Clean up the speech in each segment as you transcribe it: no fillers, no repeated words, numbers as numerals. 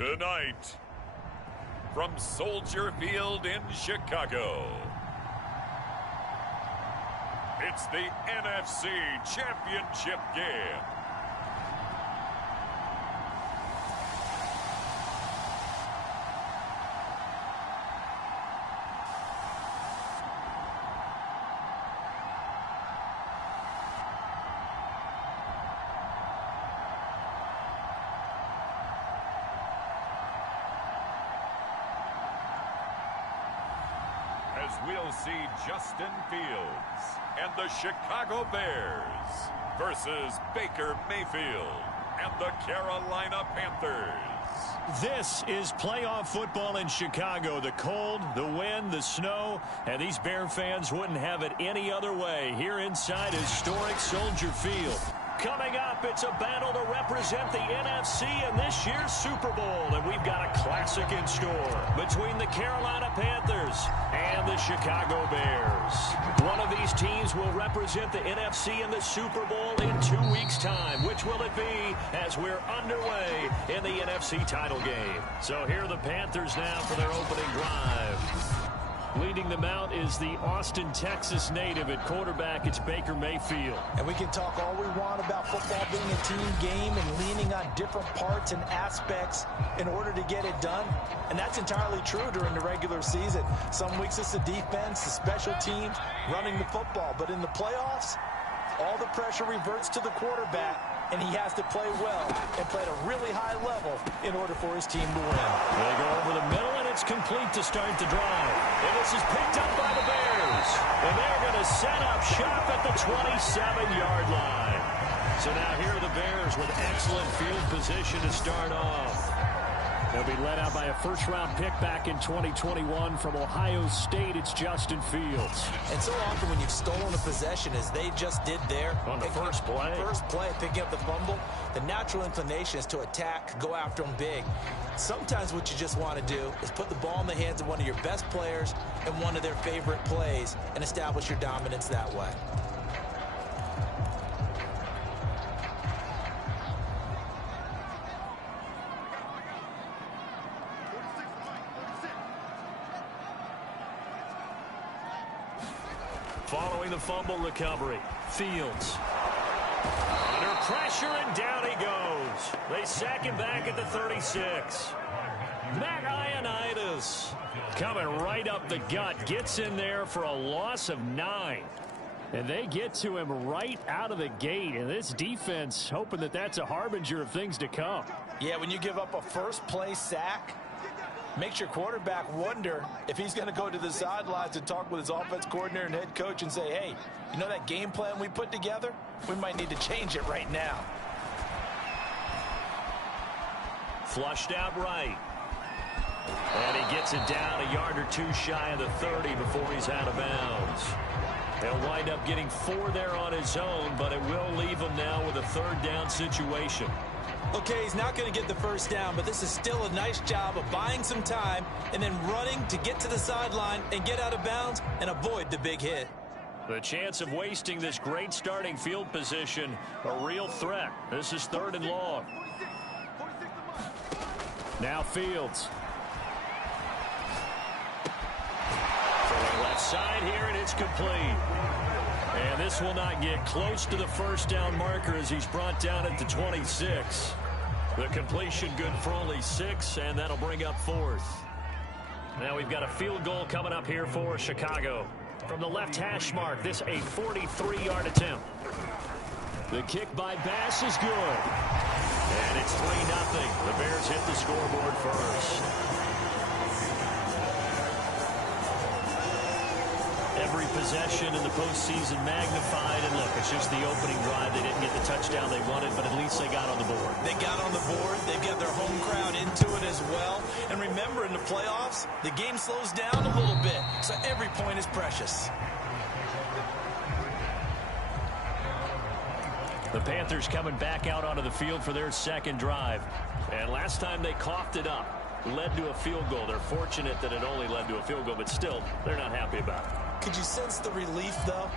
Tonight, from Soldier Field in Chicago, it's the NFC Championship game. As we'll see Justin Fields and the Chicago Bears versus Baker Mayfield and the Carolina Panthers. This is playoff football in Chicago. The cold, the wind, the snow, and these Bear fans wouldn't have it any other way here inside historic Soldier Field. Coming up, it's a battle to represent the NFC in this year's Super Bowl, and we've got a classic in store between the Carolina Panthers and the Chicago Bears. One of these teams will represent the NFC in the Super Bowl in 2 weeks' time. Which will it be as we're underway in the NFC title game? So here are the Panthers now for their opening drive. Leading them out is the Austin, Texas native. At quarterback, it's Baker Mayfield. And we can talk all we want about football being a team game and leaning on different parts and aspects in order to get it done. And that's entirely true during the regular season. Some weeks it's the defense, the special teams, running the football. But in the playoffs, all the pressure reverts to the quarterback, and he has to play well and play at a really high level in order for his team to win. They go over the middle, and it's complete to start the drive. And this is picked up by the Bears. And they're going to set up shop at the 27-yard line. So now here are the Bears with excellent field position to start off. They'll be led out by a first-round pick back in 2021 from Ohio State. It's Justin Fields. And so often when you've stolen a possession, as they just did there, on the first play, picking up the fumble, the natural inclination is to attack, go after them big. Sometimes what you just want to do is put the ball in the hands of one of your best players and one of their favorite plays and establish your dominance that way. Following the fumble recovery, Fields. Under pressure, and down he goes. They sack him back at the 36. Matt Ioannidis coming right up the gut. Gets in there for a loss of 9. And they get to him right out of the gate. And this defense hoping that that's a harbinger of things to come. Yeah, when you give up a first-play sack, makes your quarterback wonder if he's going to go to the sidelines and talk with his offense coordinator and head coach and say, hey, you know that game plan we put together? We might need to change it right now. Flushed out right. And he gets it down a yard or two shy of the 30 before he's out of bounds. He'll wind up getting 4 there on his own, but it will leave him now with a third down situation. Okay, he's not going to get the first down, but this is still a nice job of buying some time and then running to get to the sideline and get out of bounds and avoid the big hit. The chance of wasting this great starting field position, a real threat. This is 3rd and long. Now Fields. From left side here, and it's complete. And this will not get close to the first down marker as he's brought down at the 26. The completion good for only 6, and that'll bring up 4th. Now we've got a field goal coming up here for Chicago. From the left hash mark, this a 43-yard attempt. The kick by Bass is good. And it's 3-0. The Bears hit the scoreboard first. Every possession in the postseason magnified, and look, it's just the opening drive. They didn't get the touchdown they wanted, but at least they got on the board. They got on the board. They've got their home crowd into it as well. And remember, in the playoffs, the game slows down a little bit, so every point is precious. The Panthers coming back out onto the field for their second drive. And last time they coughed it up, led to a field goal. They're fortunate that it only led to a field goal, but still, they're not happy about it. Could you sense the relief, though,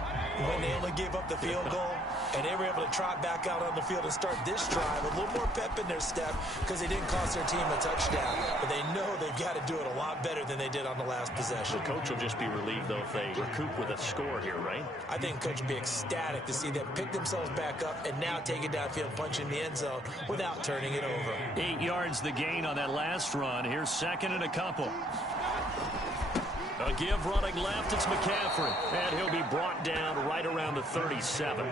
when they only gave up the field goal and they were able to trot back out on the field and start this drive? A little more pep in their step because they didn't cost their team a touchdown. But they know they've got to do it a lot better than they did on the last possession. The coach will just be relieved, though, if they recoup with a score here, right? I think the coach will be ecstatic to see them pick themselves back up and now take it downfield, punch in the end zone without turning it over. 8 yards the gain on that last run. Here's second and a couple. A give running left, it's McCaffrey. And he'll be brought down right around the 37.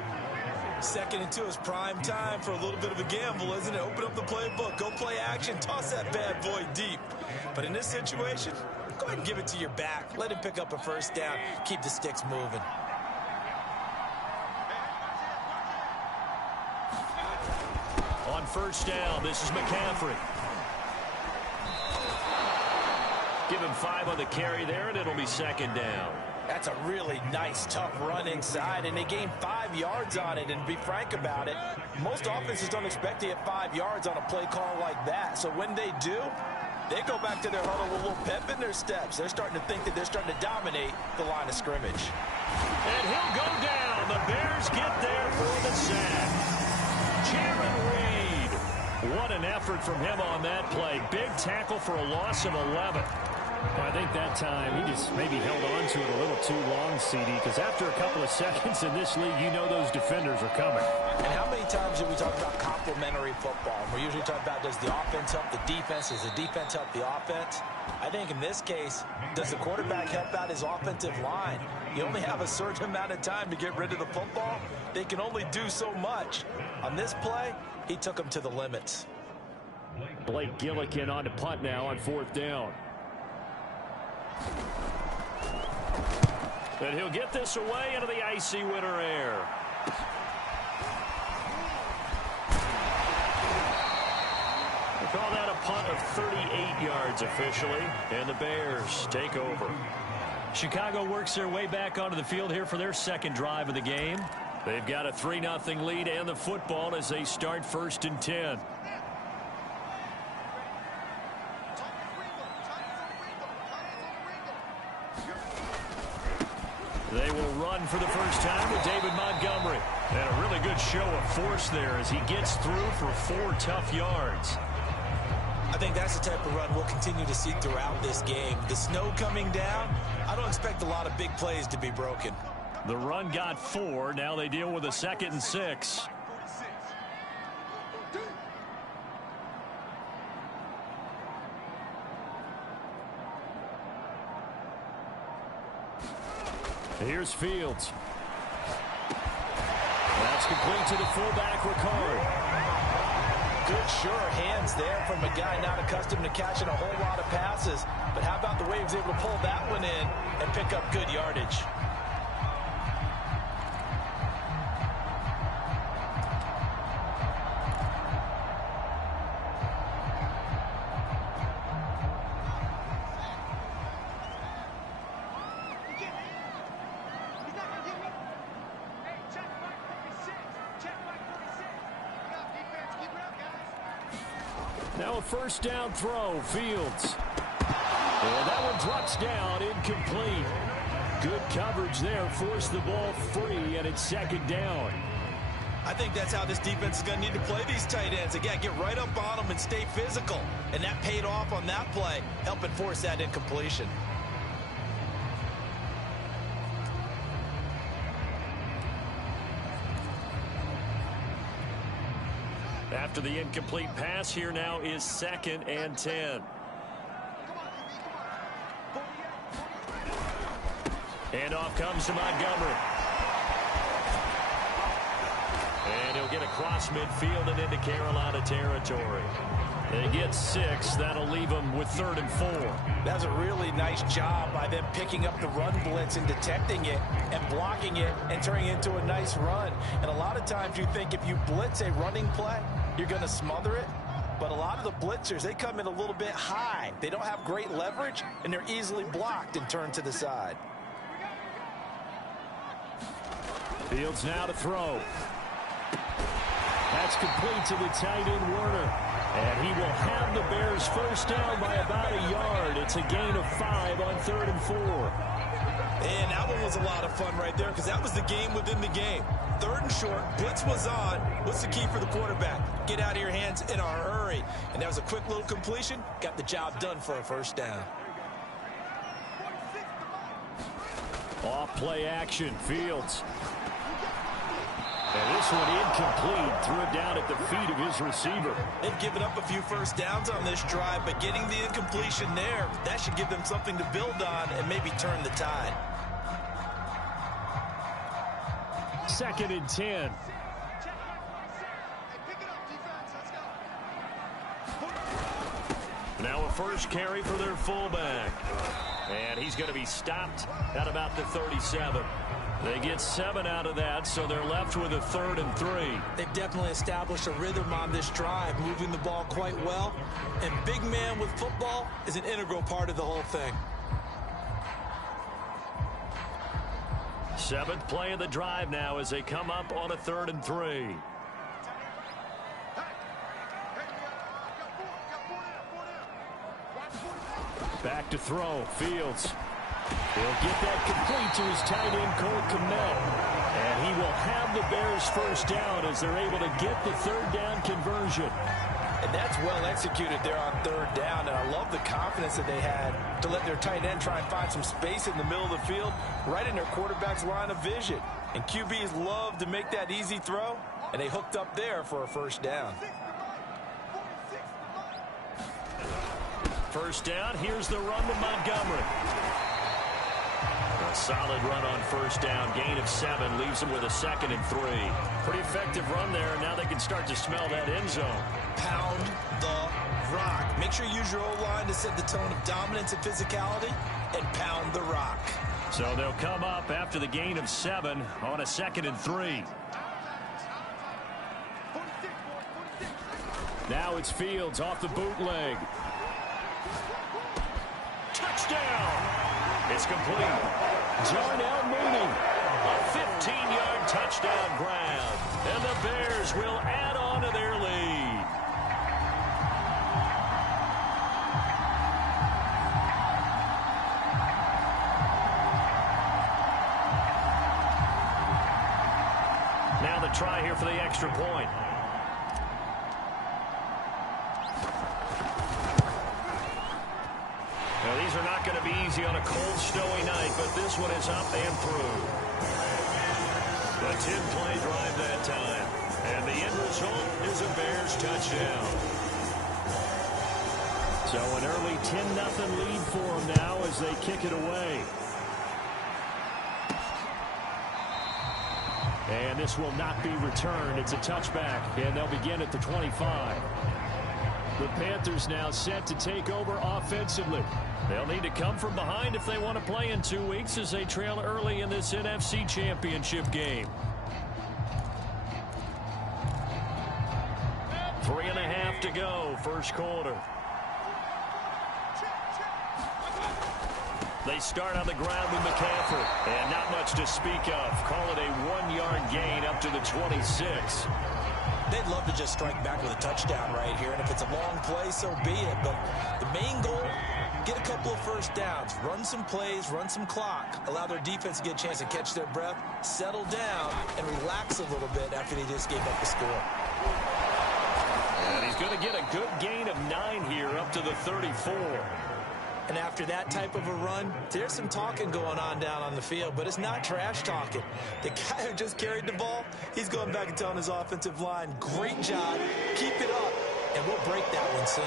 Second and 2 is prime time for a little bit of a gamble, isn't it? Open up the playbook, go play action, toss that bad boy deep. But in this situation, go ahead and give it to your back. Let him pick up a first down, keep the sticks moving. On first down, this is McCaffrey. Give him 5 on the carry there, and it'll be second down. That's a really nice, tough run inside, and they gained 5 yards on it. And to be frank about it, most offenses don't expect to get 5 yards on a play call like that. So when they do, they go back to their huddle with a little pep in their steps. They're starting to think that they're starting to dominate the line of scrimmage. And he'll go down. The Bears get there for the sack. Jaron Reed. What an effort from him on that play. Big tackle for a loss of 11. Well, I think that time he just maybe held on to it a little too long, CD, because after a couple of seconds in this league, you know those defenders are coming. And how many times do we talk about complementary football? We're usually talking about, does the offense help the defense? Does the defense help the offense? I think in this case, does the quarterback help out his offensive line? You only have a certain amount of time to get rid of the football. They can only do so much. On this play, he took them to the limits. Blake Gillikin on to punt now on fourth down. And he'll get this away into the icy winter air. They call that a punt of 38 yards officially, and the Bears take over. Chicago works their way back onto the field here for their second drive of the game. They've got a 3-0 lead and the football as they start first and 10. They will run for the first time with David Montgomery. And a really good show of force there as he gets through for 4 tough yards. I think that's the type of run we'll continue to see throughout this game. The snow coming down, I don't expect a lot of big plays to be broken. The run got 4. Now they deal with a 2nd and 6. Here's Fields. That's complete to the fullback, Ricard. Good, sure hands there from a guy not accustomed to catching a whole lot of passes. But how about the way he was able to pull that one in and pick up good yardage? Now a first down throw, Fields. And that one drops down, incomplete. Good coverage there, forced the ball free, and it's second down. I think that's how this defense is going to need to play these tight ends. Again, get right up on them and stay physical. And that paid off on that play, helping force that incompletion. After the incomplete pass, here now is 2nd and 10. And off comes to Montgomery. And he'll get across midfield and into Carolina territory. They get 6. That'll leave them with 3rd and 4. That's a really nice job by them picking up the run blitz and detecting it and blocking it and turning it into a nice run. And a lot of times you think if you blitz a running play, you're going to smother it. But a lot of the blitzers, they come in a little bit high. They don't have great leverage, and they're easily blocked and turned to the side. Fields now to throw. That's complete to the tight end, Warner. And he will have the Bears first down by about a yard. It's a gain of 5 on 3rd and 4. And that one was was a lot of fun right there because that was the game within the game. 3rd and short, blitz was on. What's the key for the quarterback? Get out of your hands in a hurry. And that was a quick little completion. Got the job done for a first down. Off play action, Fields. And this one incomplete. Threw it down at the feet of his receiver. They've given up a few first downs on this drive, but getting the incompletion there, that should give them something to build on and maybe turn the tide. 2nd and 10. Now a first carry for their fullback. And he's going to be stopped at about the 37. They get 7 out of that, so they're left with a 3rd and 3. They've definitely established a rhythm on this drive, moving the ball quite well. And big man with football is an integral part of the whole thing. 7th play of the drive now as they come up on a 3rd and 3. Back to throw, Fields. He'll get that complete to his tight end, Cole Kmet. And he will have the Bears first down as they're able to get the 3rd down conversion. And that's well executed there on 3rd down. And I love the confidence that they had to let their tight end try and find some space in the middle of the field, right in their quarterback's line of vision. And QBs love to make that easy throw, and they hooked up there for a first down. First down, here's the run to Montgomery. A solid run on first down. Gain of 7 leaves them with a 2nd and 3. Pretty effective run there. Now they can start to smell that end zone. Pound the rock. Make sure you use your O-line to set the tone of dominance and physicality, and pound the rock. So they'll come up after the gain of 7 on a 2nd and 3. Now it's Fields off the bootleg. Touchdown! It's complete. Darnell Mooney, a 15-yard touchdown grab. And the Bears will add on to their lead. Now the try here for the extra point. Now, these are not going to be easy on a cold, snowy night, but this one is up and through. A 10-play drive that time. And the end result is a Bears touchdown. So an early 10-0 lead for them now as they kick it away. And this will not be returned. It's a touchback, and they'll begin at the 25. The Panthers now set to take over offensively. They'll need to come from behind if they want to play in 2 weeks as they trail early in this NFC Championship game. 3.5 to go, first quarter. They start on the ground with McCaffrey, and not much to speak of. Call it a 1-yard gain up to the 26. They'd love to just strike back with a touchdown right here, and if it's a long play, so be it. But the main goal, get a couple of first downs, run some plays, run some clock, allow their defense to get a chance to catch their breath, settle down, and relax a little bit after they just gave up the score. And he's going to get a good gain of 9 here up to the 34. And after that type of a run, there's some talking going on down on the field, but it's not trash talking. The guy who just carried the ball, he's going back and telling his offensive line, great job, keep it up, and we'll break that one soon.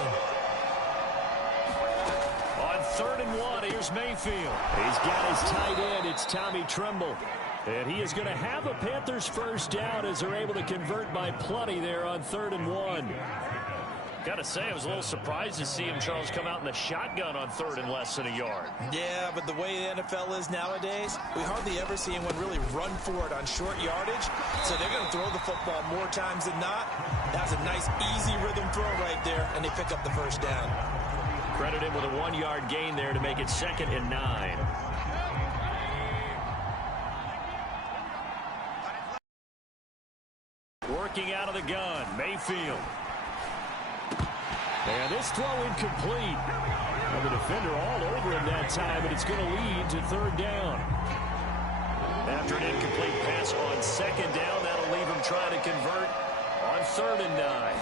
On 3rd and 1, here's Mayfield. He's got his tight end. It's Tommy Tremble. And he is going to have a Panthers first down as they're able to convert by plenty there on 3rd and 1. Got to say, I was a little surprised to see him, Charles, come out in the shotgun on 3rd and less than a yard. Yeah, but the way the NFL is nowadays, we hardly ever see anyone really run for it on short yardage. So they're going to throw the football more times than not. That was a nice, easy rhythm throw right there, and they pick up the first down. Credit him with a 1-yard gain there to make it 2nd and 9. Working out of the gun, Mayfield. And this throw incomplete. Well, the defender all over him that time, but it's going to lead to 3rd down. After an incomplete pass on second down, that'll leave him trying to convert on 3rd and 9.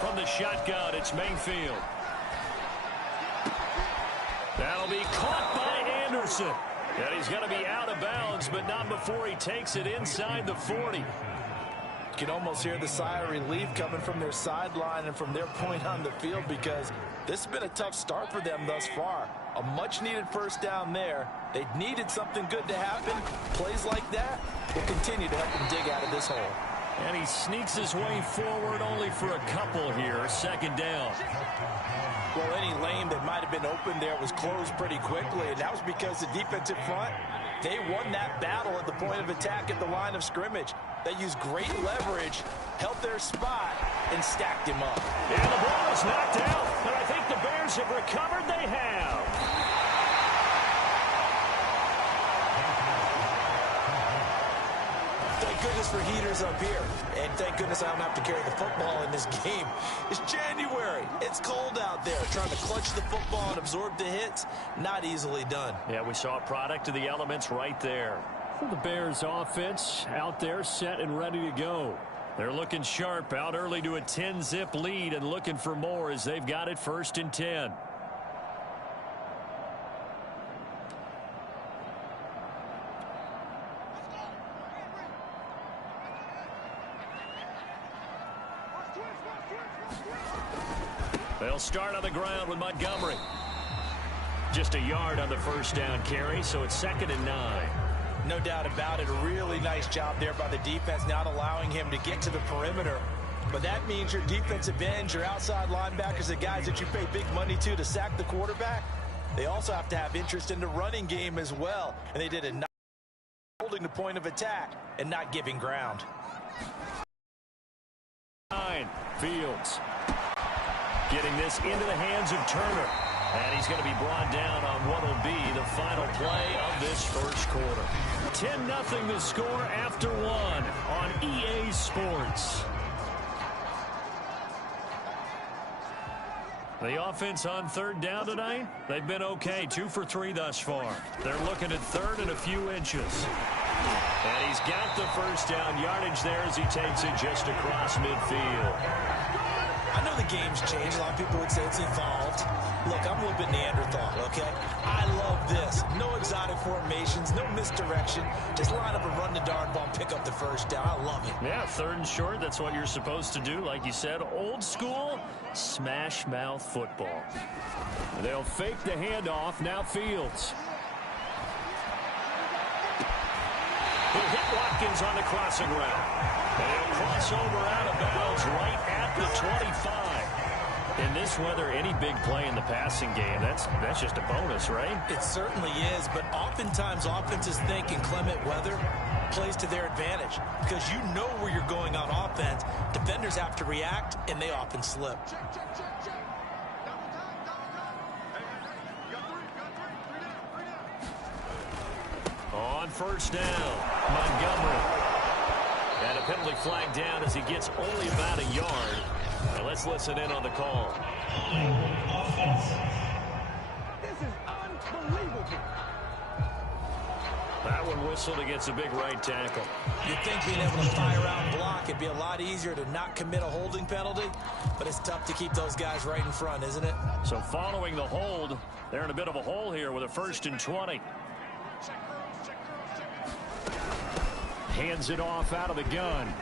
From the shotgun, it's Mayfield. That'll be caught by Anderson. And he's going to be out of bounds, but not before he takes it inside the 40. You can almost hear the sigh of relief coming from their sideline and from their point on the field, because this has been a tough start for them thus far. A much-needed first down there. They needed something good to happen. Plays like that will continue to help them dig out of this hole. And he sneaks his way forward only for a couple here. 2nd down. Well, any lane that might have been open there was closed pretty quickly, and that was because the defensive front, they won that battle at the point of attack at the line of scrimmage. They used great leverage, held their spot, and stacked him up. And the ball is knocked out, and I think the Bears have recovered. They have. Thank goodness for heaters up here. And thank goodness I don't have to carry the football in this game. It's January. It's cold out there. Trying to clutch the football and absorb the hits, not easily done. Yeah, we saw a product of the elements right there. The Bears offense out there set and ready to go. They're looking sharp, out early to a 10-zip lead and looking for more as they've got it 1st and 10. They'll start on the ground with Montgomery. Just a yard on the 1st down carry, so it's 2nd and 9. No doubt about it. A really nice job there by the defense, not allowing him to get to the perimeter. But that means your defensive ends, your outside linebackers, the guys that you pay big money to sack the quarterback, they also have to have interest in the running game as well. And they did a nice job holding the point of attack and not giving ground. 9, Fields. Getting this into the hands of Turner. And he's going to be brought down on what will be the final play of this 1st quarter. 10-0 the score after 1 on EA Sports. The offense on 3rd down tonight, they've been okay. 2 for 3 thus far. They're looking at 3rd and a few inches. And he's got the 1st down yardage there as he takes it just across midfield. I know the game's changed. A lot of people would say it's evolved. Look, I'm a little bit Neanderthal, okay? I love this. No exotic formations, no misdirection. Just line up and run the darn ball, pick up the 1st down. I love it. Yeah, 3rd and short. That's what you're supposed to do. Like you said, old school smash mouth football. They'll fake the handoff. Now Fields. He'll hit Watkins on the crossing route. And he'll cross over out of bounds right at the 25. In this weather, any big play in the passing game, that's just a bonus, right? It certainly is, but oftentimes offenses think in clement weather plays to their advantage because you know where you're going on offense. Defenders have to react, and they often slip. On 1st down, Montgomery. And a penalty flag down as he gets only about a yard. And let's listen in on the call. This is unbelievable. That one whistled against a big right tackle. You'd think being able to fire out and block, it'd be a lot easier to not commit a holding penalty, but it's tough to keep those guys right in front, isn't it? So following the hold, they're in a bit of a hole here with a 1st and 20. Hands it off out of the gun.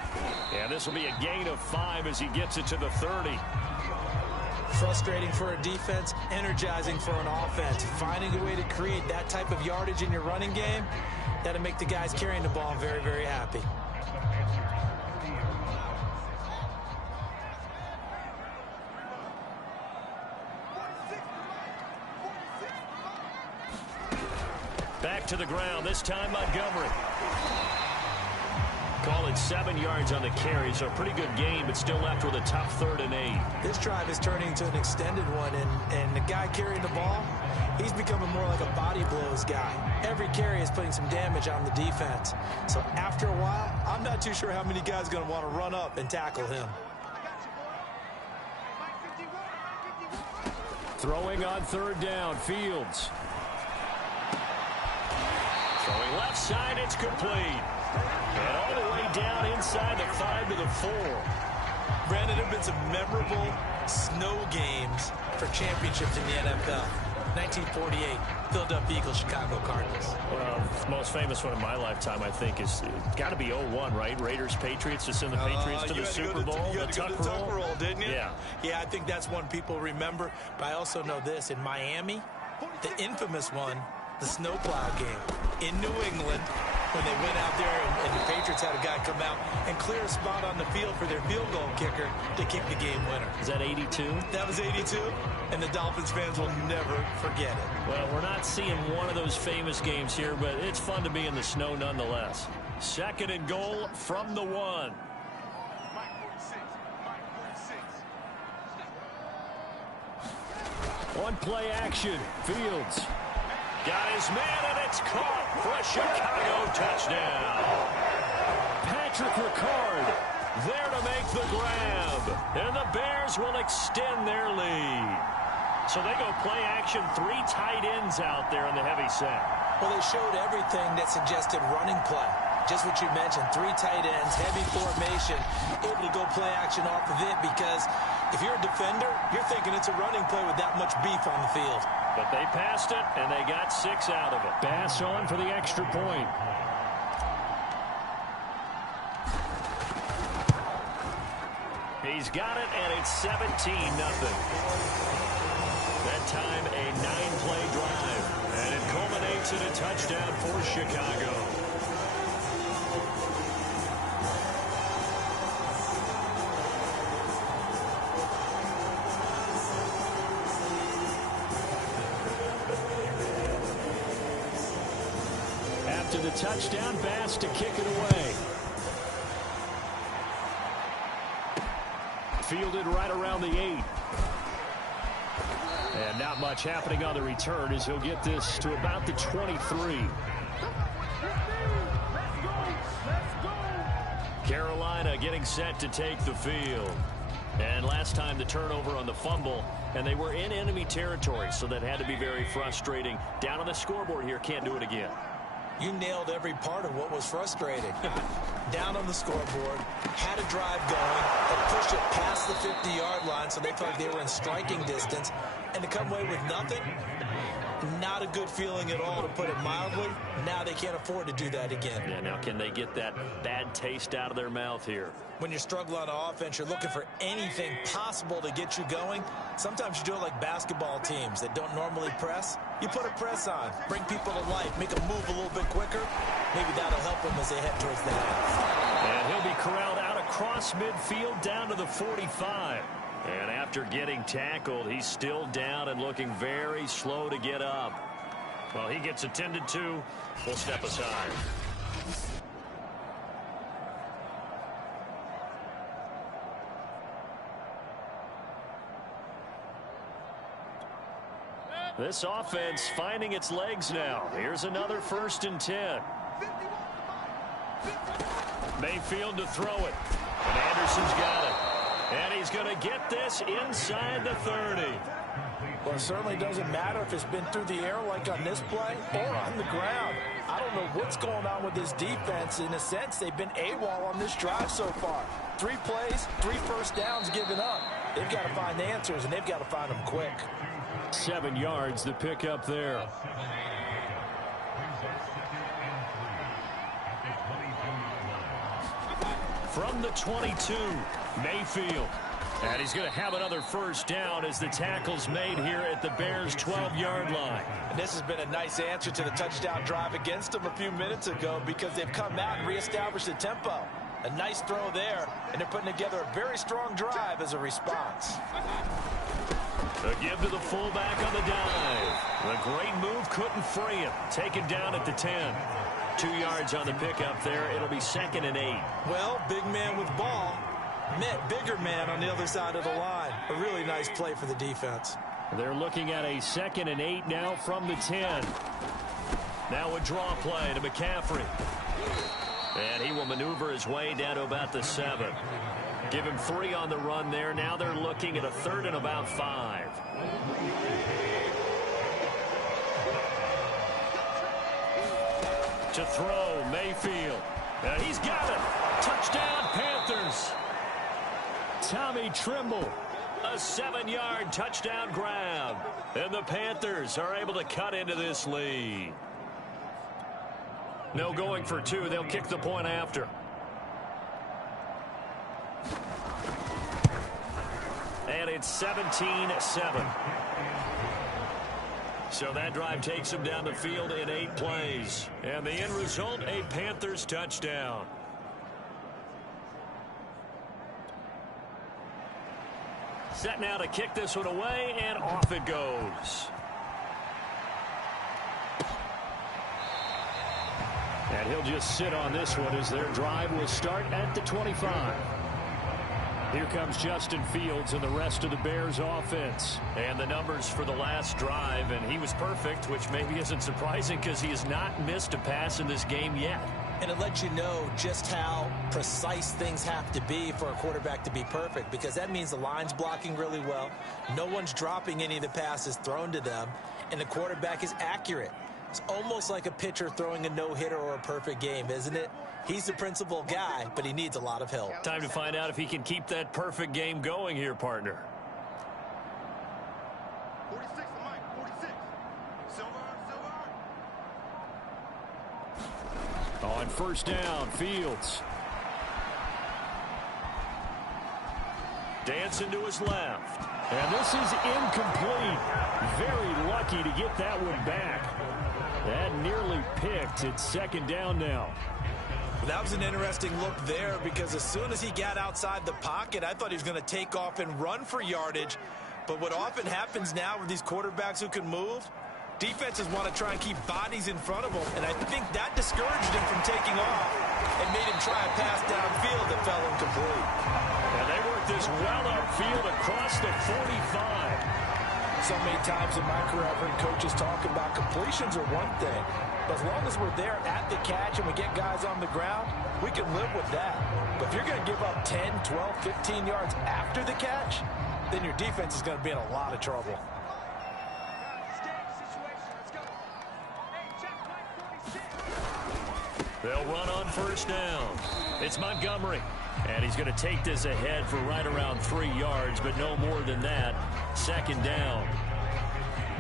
And this will be a gain of 5 as he gets it to the 30. Frustrating for a defense, energizing for an offense. Finding a way to create that type of yardage in your running game, that'll make the guys carrying the ball very, very happy. Back to the ground, this time Montgomery. Call it 7 yards on the carry, so a pretty good game, but still left with a tough 3rd and 8. This drive is turning into an extended one, and the guy carrying the ball, he's becoming more like a body blows guy. Every carry is putting some damage on the defense. So after a while, I'm not too sure how many guys are going to want to run up and tackle him. Throwing on 3rd down, Fields. Throwing left side, it's complete. And all the way down inside the 5 to the 4. Brandon, there have been some memorable snow games for championships in the NFL. 1948, Philadelphia Eagles, Chicago Cardinals. Well, the most famous one in my lifetime, I think, is got to be 01, right? Raiders, Patriots, to send the Patriots to the Super Bowl. You had to go to the Tuck roll, didn't you? Yeah. Yeah, I think that's one people remember. But I also know this. In Miami, the infamous one, the snowplow game in New England, when they went out there and the Patriots had a guy come out and clear a spot on the field for their field goal kicker to kick the game winner. Is that 82? That was 82, and the Dolphins fans will never forget it. Well, we're not seeing one of those famous games here, but it's fun to be in the snow nonetheless. 2nd and goal from the 1. One play action. Fields got his man, and it's caught for a Chicago touchdown. Patrick Ricard there to make the grab. And the Bears will extend their lead. So they go play action, 3 tight ends out there in the heavy set. Well, they showed everything that suggested running play. Just what you mentioned, 3 tight ends, heavy formation, able to go play action off of it because if you're a defender, you're thinking it's a running play with that much beef on the field. But they passed it, and they got 6 out of it. Pass on for the extra point. He's got it, and it's 17-0. That time, a 9-play drive, and it culminates in a touchdown for Chicago. After the touchdown, Bass to kick it away. Fielded right around the 8. And not much happening on the return as he'll get this to about the 23. Carolina getting set to take the field. And last time the turnover on the fumble, and they were in enemy territory, so that had to be very frustrating. Down on the scoreboard here, can't do it again. You nailed every part of what was frustrating. Down on the scoreboard, had a drive going, and pushed it past the 50-yard line so they felt like they were in striking distance, and to come away with nothing, not a good feeling at all, to put it mildly. Now they can't afford to do that again. Yeah, now can they get that bad taste out of their mouth here? When you struggle on offense, you're looking for anything possible to get you going. Sometimes you do it like basketball teams that don't normally press. You put a press on, bring people to life, make them move a little bit quicker. Maybe that'll help them as they head towards the half. And he'll be corralled out across midfield down to the 45. And after getting tackled, he's still down and looking very slow to get up. Well, he gets attended to. We'll step aside. This offense finding its legs now. Here's another 1st and 10. Mayfield to throw it. And Anderson's got it. And he's going to get this inside the 30. Well, it certainly doesn't matter if it's been through the air like on this play or on the ground. I don't know what's going on with this defense. In a sense, they've been AWOL on this drive so far. 3 plays, 3 first downs given up. They've got to find answers, and they've got to find them quick. 7 yards to pick up there. From the 22, Mayfield. And he's going to have another first down as the tackle's made here at the Bears' 12-yard line. And this has been a nice answer to the touchdown drive against them a few minutes ago because they've come out and reestablished the tempo. A nice throw there, and they're putting together a very strong drive as a response. A give to the fullback on the dive. The great move couldn't free him. Taken down at the 10. 2 yards on the pickup there. It'll be 2nd and 8. Well, big man with ball met bigger man on the other side of the line. A really nice play for the defense. They're looking at a 2nd and 8 now from the 10. Now a draw play to McCaffrey. And he will maneuver his way down to about the 7. Give him 3 on the run there. Now they're looking at a 3rd and about 5. To throw, Mayfield. He's got it. Touchdown, Panthers. Tommy Trimble. A 7-yard touchdown grab. And the Panthers are able to cut into this lead. No going for two. They'll kick the point after. And it's 17-7. So that drive takes them down the field in 8 plays. And the end result, a Panthers touchdown. Set now to kick this one away, and off it goes. And he'll just sit on this one as their drive will start at the 25. Here comes Justin Fields and the rest of the Bears offense. And the numbers for the last drive, and he was perfect, which maybe isn't surprising because he has not missed a pass in this game yet. And it lets you know just how precise things have to be for a quarterback to be perfect, because that means the line's blocking really well, no one's dropping any of the passes thrown to them, and the quarterback is accurate. It's almost like a pitcher throwing a no-hitter or a perfect game, isn't it? He's the principal guy, but he needs a lot of help. Time to find out if he can keep that perfect game going here, partner. 46, Mike, 46. Silver. On first down, Fields. Dancing to his left. And this is incomplete. Very lucky to get that one back. That nearly picked. It's second down now. That was an interesting look there, because as soon as he got outside the pocket, I thought he was going to take off and run for yardage. But what often happens now with these quarterbacks who can move, defenses want to try and keep bodies in front of them, and I think that discouraged him from taking off and made him try a pass downfield that fell incomplete. And they worked this well upfield across the 45. So many times in my career, I've heard coaches talk about completions are one thing, but as long as we're there at the catch and we get guys on the ground, we can live with that. But if you're going to give up 10, 12, 15 yards after the catch, then your defense is going to be in a lot of trouble. They'll run on first down. It's Montgomery. And he's going to take this ahead for right around 3 yards, but no more than that. Second down.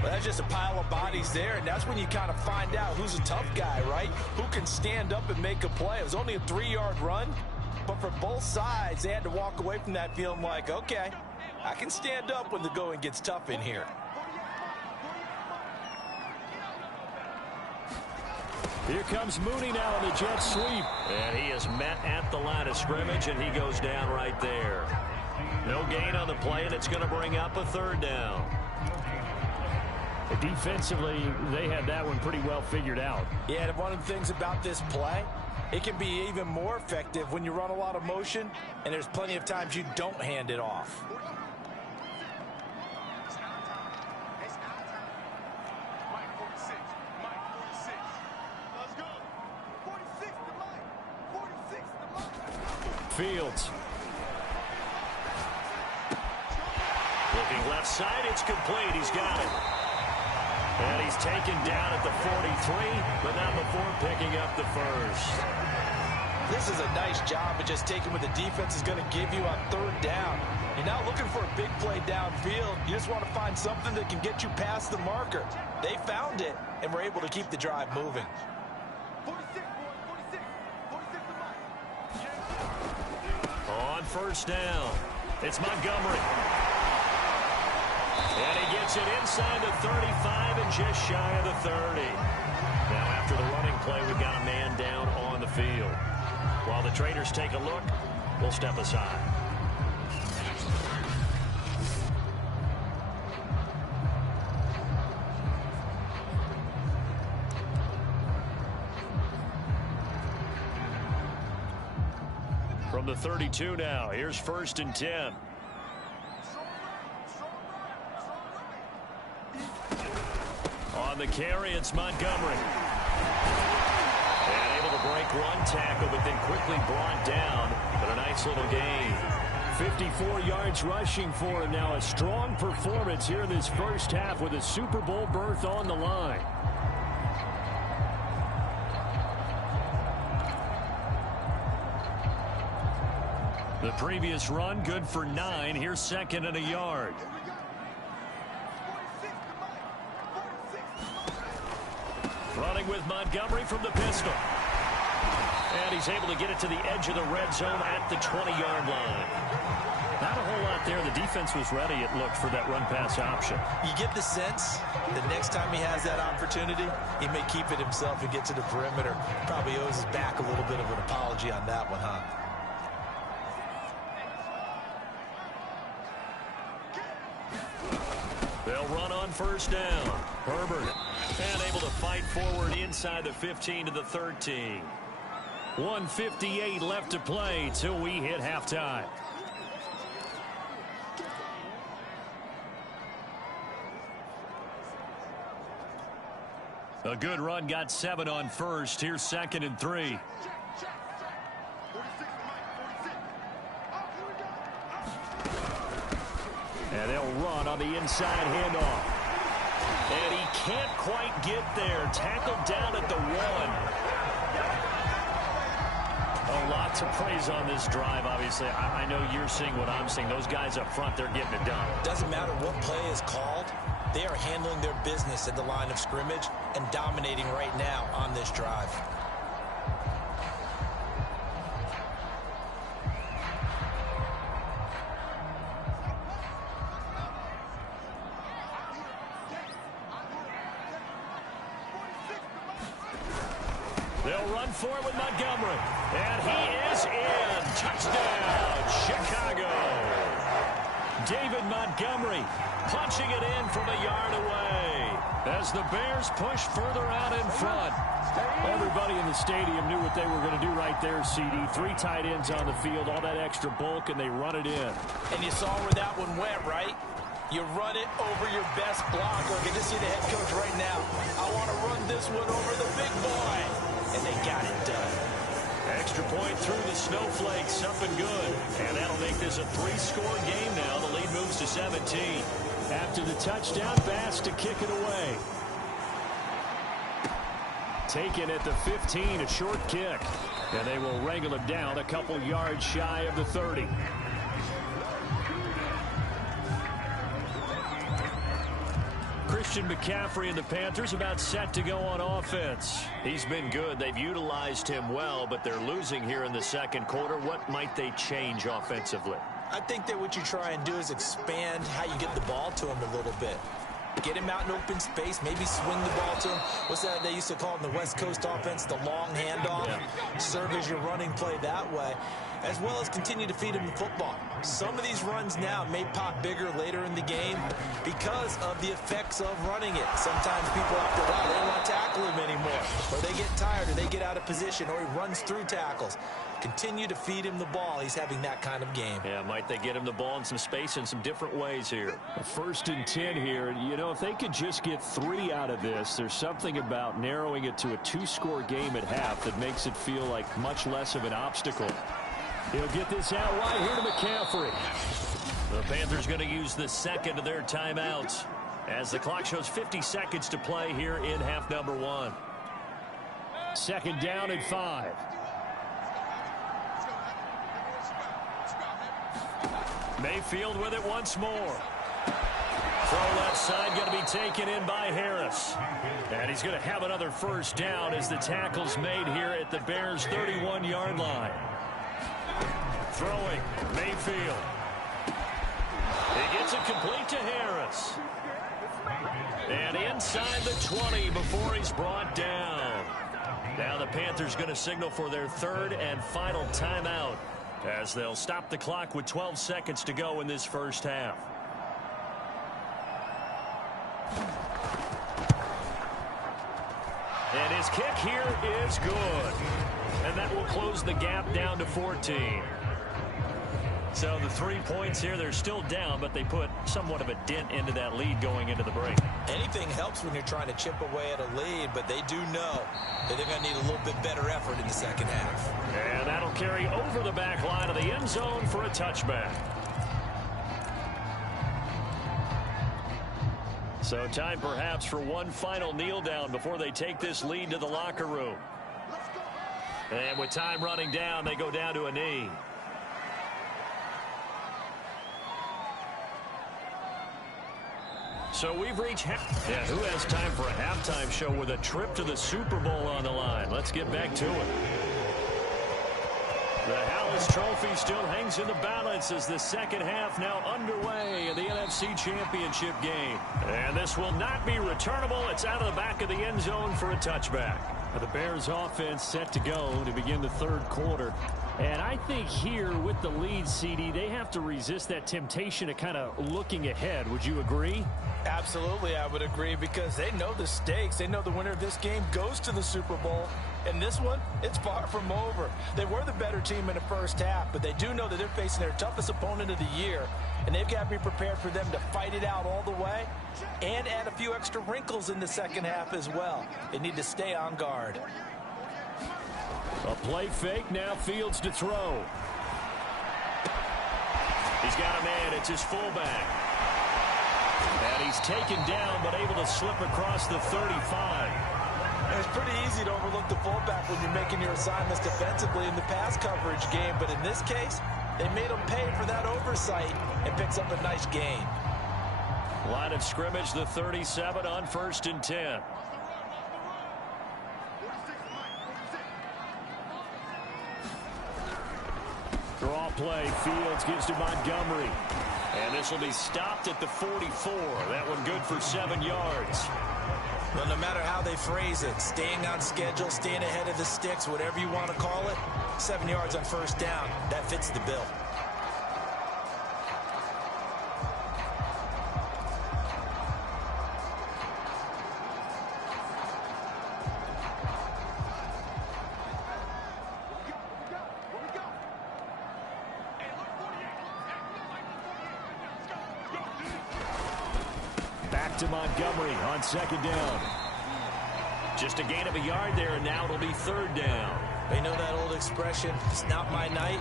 Well, that's just a pile of bodies there, and that's when you kind of find out who's a tough guy, right? Who can stand up and make a play. It was only a 3-yard run, but for both sides, they had to walk away from that feeling like, okay, I can stand up when the going gets tough in here. Here comes Mooney now on the jet sweep. And he is met at the line of scrimmage, and he goes down right there. No gain on the play, and it's going to bring up a third down. Defensively, they had that one pretty well figured out. Yeah, and one of the things about this play, it can be even more effective when you run a lot of motion, and there's plenty of times you don't hand it off. Fields. Looking left side, it's complete. He's got it. And he's taken down at the 43, but not before picking up the first. This is a nice job of just taking what the defense is going to give you on third down. You're not looking for a big play downfield. You just want to find something that can get you past the marker. They found it, and were able to keep the drive moving. 46, boy, 46. 46 to Mike. On first down, it's Montgomery. And he gets it inside the 35 and just shy of the 30. Now after the running play, we've got a man down on the field. While the traders take a look, we'll step aside. From the 32 now, here's first and 10. On the carry, it's Montgomery. And able to break one tackle, but then quickly brought down. But a nice little gain. 54 yards rushing for him now. A strong performance here in this first half with a Super Bowl berth on the line. The previous run good for 9. Here's second and a yard. Running with Montgomery from the pistol. And he's able to get it to the edge of the red zone at the 20-yard line. Not a whole lot there. The defense was ready, it looked, for that run-pass option. You get the sense the next time he has that opportunity, he may keep it himself and get to the perimeter. Probably owes his back a little bit of an apology on that one, huh? They'll run on first down. Herbert, and able to fight forward inside the 15 to the 13. 1:58 left to play till we hit halftime. A good run, got 7 on first. Here's second and 3. And they'll run on the inside handoff. And he can't quite get there. Tackled down at the 1. A lot to praise on this drive, obviously. I know you're seeing what I'm seeing. Those guys up front, they're getting it done. Doesn't matter what play is called. They are handling their business at the line of scrimmage and dominating right now on this drive. They'll run for it with Montgomery. And he is in. Touchdown, Chicago. David Montgomery punching it in from a yard away as the Bears push further out in front. Everybody in the stadium knew what they were going to do right there, CD. 3 tight ends on the field, all that extra bulk, and they run it in. And you saw where that one went, right? You run it over your best blocker. Get to see the head coach right now. I want to run this one over the big boy. And they got it done. Extra point through the snowflakes, something good. And that'll make this a 3-score game now. The lead moves to 17. After the touchdown, Bass to kick it away. Taken at the 15, a short kick. And they will wrangle him down a couple yards shy of the 30. Christian McCaffrey and the Panthers about set to go on offense. He's been good. They've utilized him well, but they're losing here in the second quarter. What might they change offensively? I think that what you try and do is expand how you get the ball to him a little bit. Get him out in open space, maybe swing the ball to him. What's that they used to call in the West Coast offense, the long handoff? Yeah. Serve as your running play that way, as well as continue to feed him the football. Some of these runs now may pop bigger later in the game because of the effects of running it. Sometimes people after a while, they don't want to tackle him anymore, or they get tired, or they get out of position, or he runs through tackles. Continue to feed him the ball. He's having that kind of game. Yeah, might they get him the ball in some space in some different ways here. 1st and 10 here. You know, if they could just get 3 out of this, there's something about narrowing it to a 2-score game at half that makes it feel like much less of an obstacle. He'll get this out wide here to McCaffrey. The Panthers going to use the second of their timeouts as the clock shows 50 seconds to play here in half number 1. 2nd down and 5. Mayfield with it once more. Throw left side going to be taken in by Harris. And he's going to have another first down as the tackle's made here at the Bears' 31-yard line. Throwing, Mayfield. He gets it complete to Harris. And inside the 20 before he's brought down. Now the Panthers going to signal for their 3rd and final timeout, as they'll stop the clock with 12 seconds to go in this first half. And his kick here is good. And that will close the gap down to 14. So the 3 points here, they're still down, but they put somewhat of a dent into that lead going into the break. Anything helps when you're trying to chip away at a lead, but they do know that they're going to need a little bit better effort in the second half. And that'll carry over the back line of the end zone for a touchback. So time perhaps for one final kneel down before they take this lead to the locker room. And with time running down, they go down to a knee. So we've reached yeah, who has time for a halftime show with a trip to the Super Bowl on the line? Let's get back to it. The Hallis Trophy still hangs in the balance as the second half now underway in the NFC Championship game. And this will not be returnable. It's out of the back of the end zone for a touchback. The Bears offense set to go to begin the third quarter. And I think here with the lead, CD, they have to resist that temptation of kind of looking ahead. Would you agree? Absolutely, I would agree, because they know the stakes. They know the winner of this game goes to the Super Bowl. And this one, it's far from over. They were the better team in the first half, but they do know that they're facing their toughest opponent of the year, and they've got to be prepared for them to fight it out all the way and add a few extra wrinkles in the second half as well. They need to stay on guard. A play fake, now Fields to throw. He's got a man, it's his fullback. And he's taken down, but able to slip across the 35. And it's pretty easy to overlook the fullback when you're making your assignments defensively in the pass coverage game. But in this case, they made him pay for that oversight and picks up a nice gain. Line of scrimmage, the 37 on 1st and 10. Draw play, Fields gives to Montgomery. And this will be stopped at the 44. That one good for 7 yards. Well, no matter how they phrase it, staying on schedule, staying ahead of the sticks, whatever you want to call it, 7 yards on first down, that fits the bill. To Montgomery on 2nd down. Just a gain of a yard there, and now it'll be 3rd down. They know that old expression, it's not my night.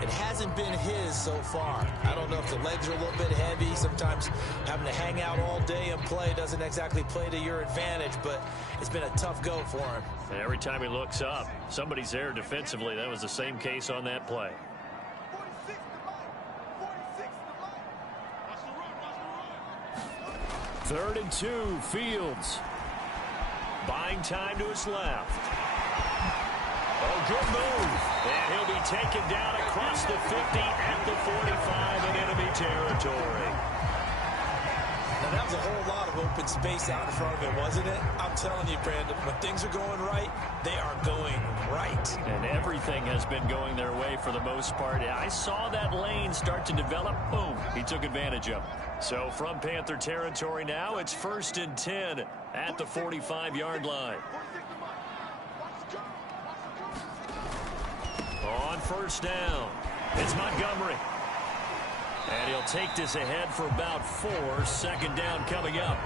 It hasn't been his so far. I don't know if the legs are a little bit heavy. Sometimes having to hang out all day and play doesn't exactly play to your advantage, but it's been a tough go for him. And every time he looks up, somebody's there defensively. That was the same case on that play. 3rd and 2, Fields. Buying time to his left. Oh, good move. And he'll be taken down across the 50 at the 45 in enemy territory. Now, that was a whole lot of open space out in front of him, wasn't it? I'm telling you, Brandon, when things are going right, they are going right. And everything has been going their way for the most part. I saw that lane start to develop. Boom. He took advantage of it. So from Panther territory now, it's 1st and 10 at the 45-yard line. On 1st down, it's Montgomery. And he'll take this ahead for about 4. 2nd down coming up.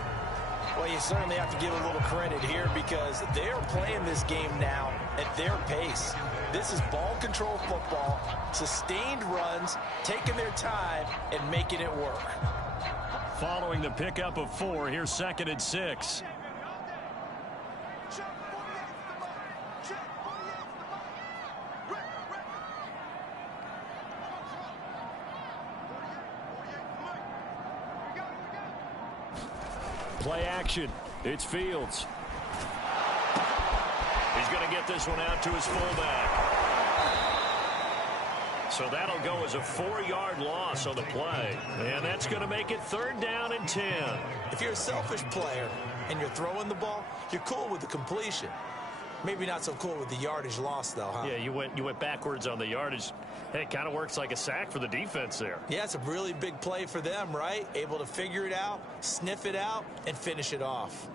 Well, you certainly have to give a little credit here because they're playing this game now at their pace. This is ball control football, sustained runs, taking their time, and making it work. Following the pickup of 4, here's 2nd and 6. Play action. It's Fields. He's going to get this one out to his fullback. So that'll go as a 4-yard loss on the play. And that's going to make it 3rd down and 10. If you're a selfish player and you're throwing the ball, you're cool with the completion. Maybe not so cool with the yardage loss, though, huh? Yeah, you went backwards on the yardage. Hey, it kind of works like a sack for the defense there. Yeah, it's a really big play for them, right? Able to figure it out, sniff it out, and finish it off.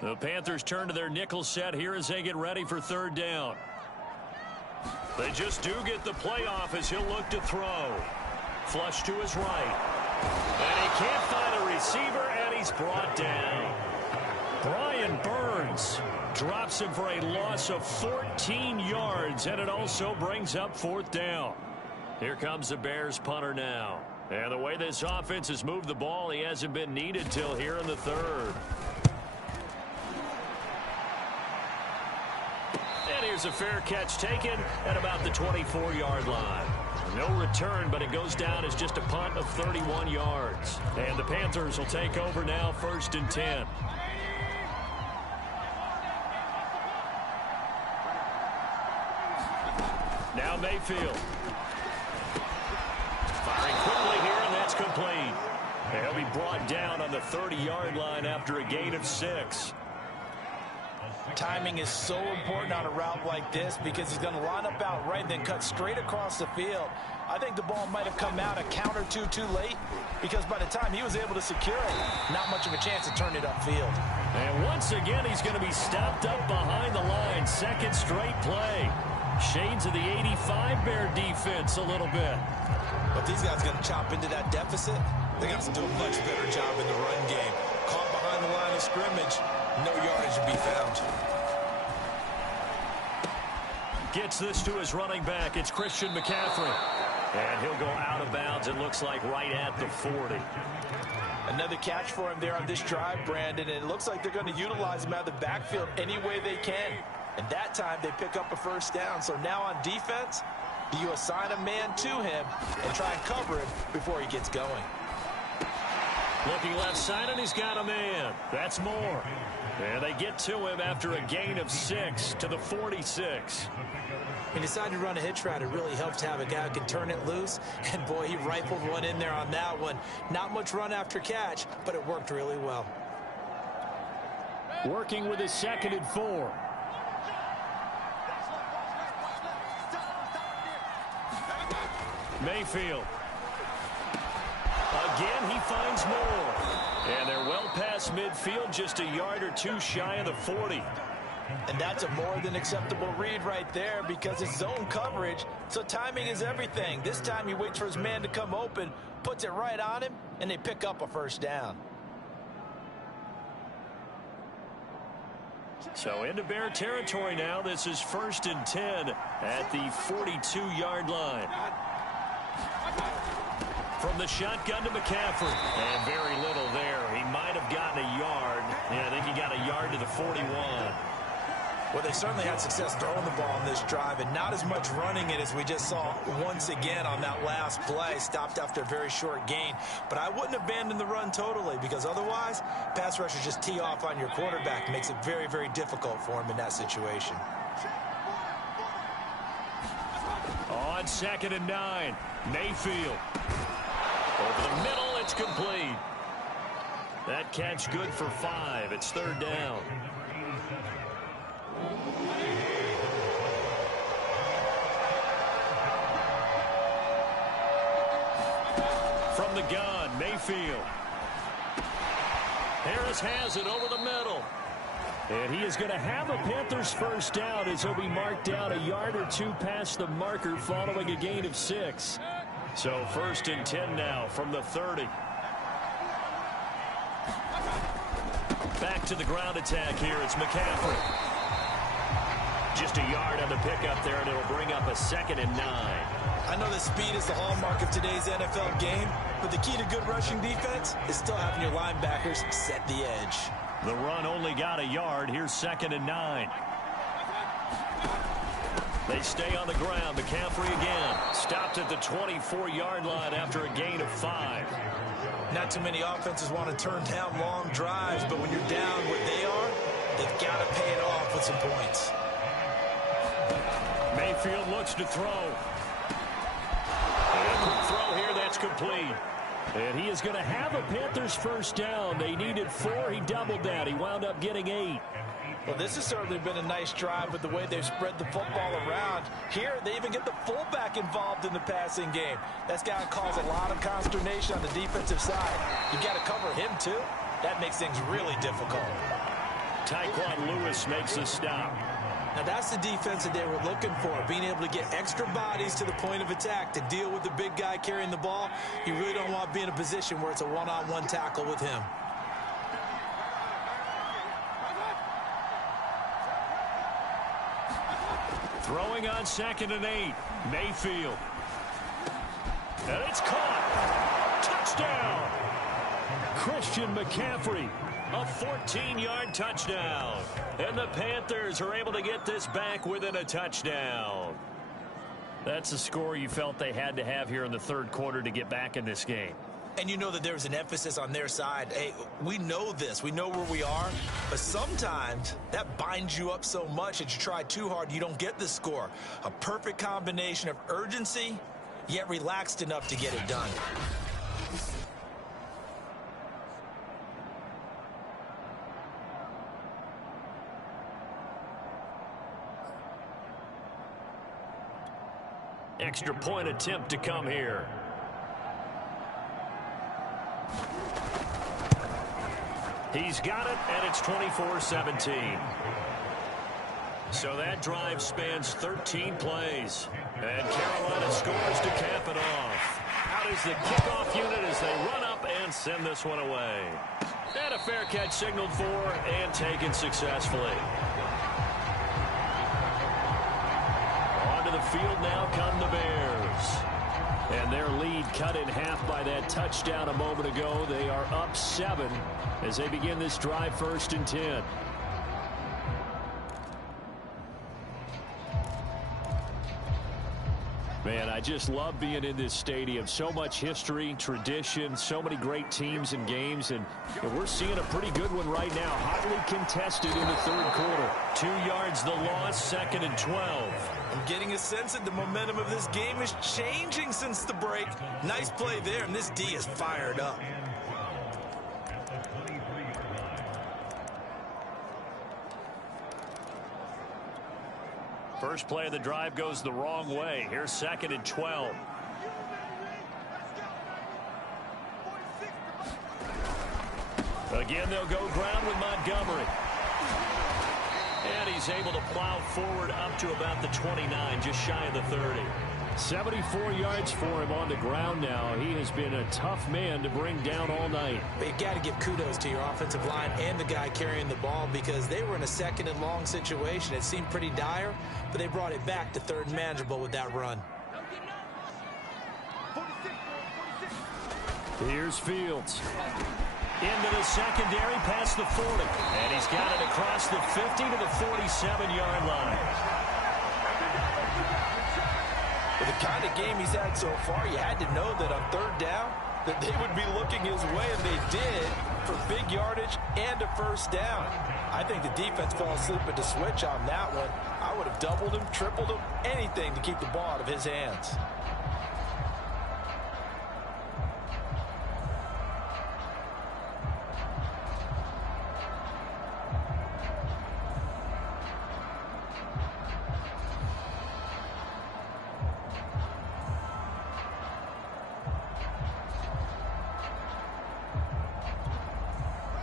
The Panthers turn to their nickel set here as they get ready for 3rd down. They just do get the play off as he'll look to throw. Flush to his right. And he can't find a receiver, and he's brought down. Brian Burns drops him for a loss of 14 yards, and it also brings up 4th down. Here comes the Bears punter now. And the way this offense has moved the ball, he hasn't been needed till here in the third. And here's a fair catch taken at about the 24-yard line. No return, but it goes down as just a punt of 31 yards. And the Panthers will take over now, 1st and 10. Now Mayfield. Firing quickly here, and that's complete. He'll be brought down on the 30-yard line after a gain of 6. Timing is so important on a route like this because he's going to line up out right and then cut straight across the field. I think the ball might have come out a count or two too late because by the time he was able to secure it, not much of a chance to turn it upfield. And once again, he's going to be stopped up behind the line. Second straight play. Shades of the 85 Bear defense a little bit. But these guys are going to chop into that deficit. They got to do a much better job in the run game. Caught behind the line of scrimmage, no yardage to be found. Gets this to his running back. It's Christian McCaffrey. And he'll go out of bounds, it looks like, right at the 40. Another catch for him there on this drive, Brandon. And it looks like they're going to utilize him out of the backfield any way they can. And that time they pick up a first down. So now on defense, do you assign a man to him and try and cover him before he gets going? Looking left side, and he's got a man. That's more. And they get to him after a gain of 6 to the 46. He decided to run a hitch route. It really helps to have a guy who can turn it loose. And, boy, he rifled one in there on that one. Not much run after catch, but it worked really well. Working with his 2nd and 4. Mayfield. Again, he finds more. And they're well past midfield, just a yard or two shy of the 40. And that's a more than acceptable read right there because it's zone coverage, so timing is everything. This time he waits for his man to come open, puts it right on him, and they pick up a first down. So into Bear territory now. This is 1st and 10 at the 42-yard line. From the shotgun to McCaffrey. And very little there. He might have gotten a yard. Yeah, I think he got a yard to the 41. Well, they certainly had success throwing the ball on this drive and not as much running it as we just saw once again on that last play. Stopped after a very short gain. But I wouldn't abandon the run totally because otherwise, pass rushers just tee off on your quarterback. Makes it very, very difficult for him in that situation. On 2nd and 9, Mayfield. Over the middle, it's complete. That catch good for 5. It's 3rd down. From the gun, Mayfield. Harris has it over the middle. And he is going to have a Panthers first down as he'll be marked down a yard or two past the marker following a gain of 6. So 1st and 10 now from the 30. Back to the ground attack here. It's McCaffrey. Just a yard on the pickup there, and it'll bring up a 2nd and 9. I know that speed is the hallmark of today's NFL game, but the key to good rushing defense is still having your linebackers set the edge. The run only got a yard. Here's 2nd and 9. They stay on the ground. McCaffrey again. Stopped at the 24-yard line after a gain of 5. Not too many offenses want to turn down long drives, but when you're down what they are, they've got to pay it off with some points. Mayfield looks to throw. And throw here, that's complete. And he is going to have a Panthers first down. They needed 4. He doubled that. He wound up getting 8. Well, this has certainly been a nice drive with the way they've spread the football around. Here, they even get the fullback involved in the passing game. That's got to cause a lot of consternation on the defensive side. You've got to cover him, too. That makes things really difficult. Tyquan Lewis makes the stop. Now, that's the defense that they were looking for, being able to get extra bodies to the point of attack to deal with the big guy carrying the ball. You really don't want to be in a position where it's a one-on-one tackle with him. Throwing on 2nd and 8. Mayfield. And it's caught. Touchdown! Christian McCaffrey, a 14-yard touchdown. And the Panthers are able to get this back within a touchdown. That's a score you felt they had to have here in the third quarter to get back in this game. And you know that there's an emphasis on their side. Hey, we know this. We know where we are. But sometimes that binds you up so much that you try too hard, you don't get the score. A perfect combination of urgency, yet relaxed enough to get it done. Extra point attempt to come here. He's got it, and it's 24-17. So that drive spans 13 plays. And Carolina scores to cap it off. Out is the kickoff unit as they run up and send this one away. And a fair catch signaled for and taken successfully. Onto the field now come the Bears. And their lead cut in half by that touchdown a moment ago. They are up 7 as they begin this drive 1st and 10. Man, I just love being in this stadium. So much history, tradition, so many great teams and games, and we're seeing a pretty good one right now. Hotly contested in the third quarter. 2 yards the loss, 2nd and 12. I'm getting a sense that the momentum of this game is changing since the break. Nice play there, and this D is fired up. First play of the drive goes the wrong way. Here's 2nd and 12. Again, they'll go ground with Montgomery. And he's able to plow forward up to about the 29, just shy of the 30. 74 yards for him on the ground now. He has been a tough man to bring down all night. But you got to give kudos to your offensive line and the guy carrying the ball because they were in a 2nd and long situation. It seemed pretty dire, but they brought it back to 3rd and manageable with that run. Here's Fields. Into the secondary past the 40. And he's got it across the 50 to the 47-yard line. With the kind of game he's had so far, you had to know that on 3rd down that they would be looking his way, and they did, for big yardage and a 1st down. I think the defense fell asleep at the switch on that one. I would have doubled him, tripled him, anything to keep the ball out of his hands.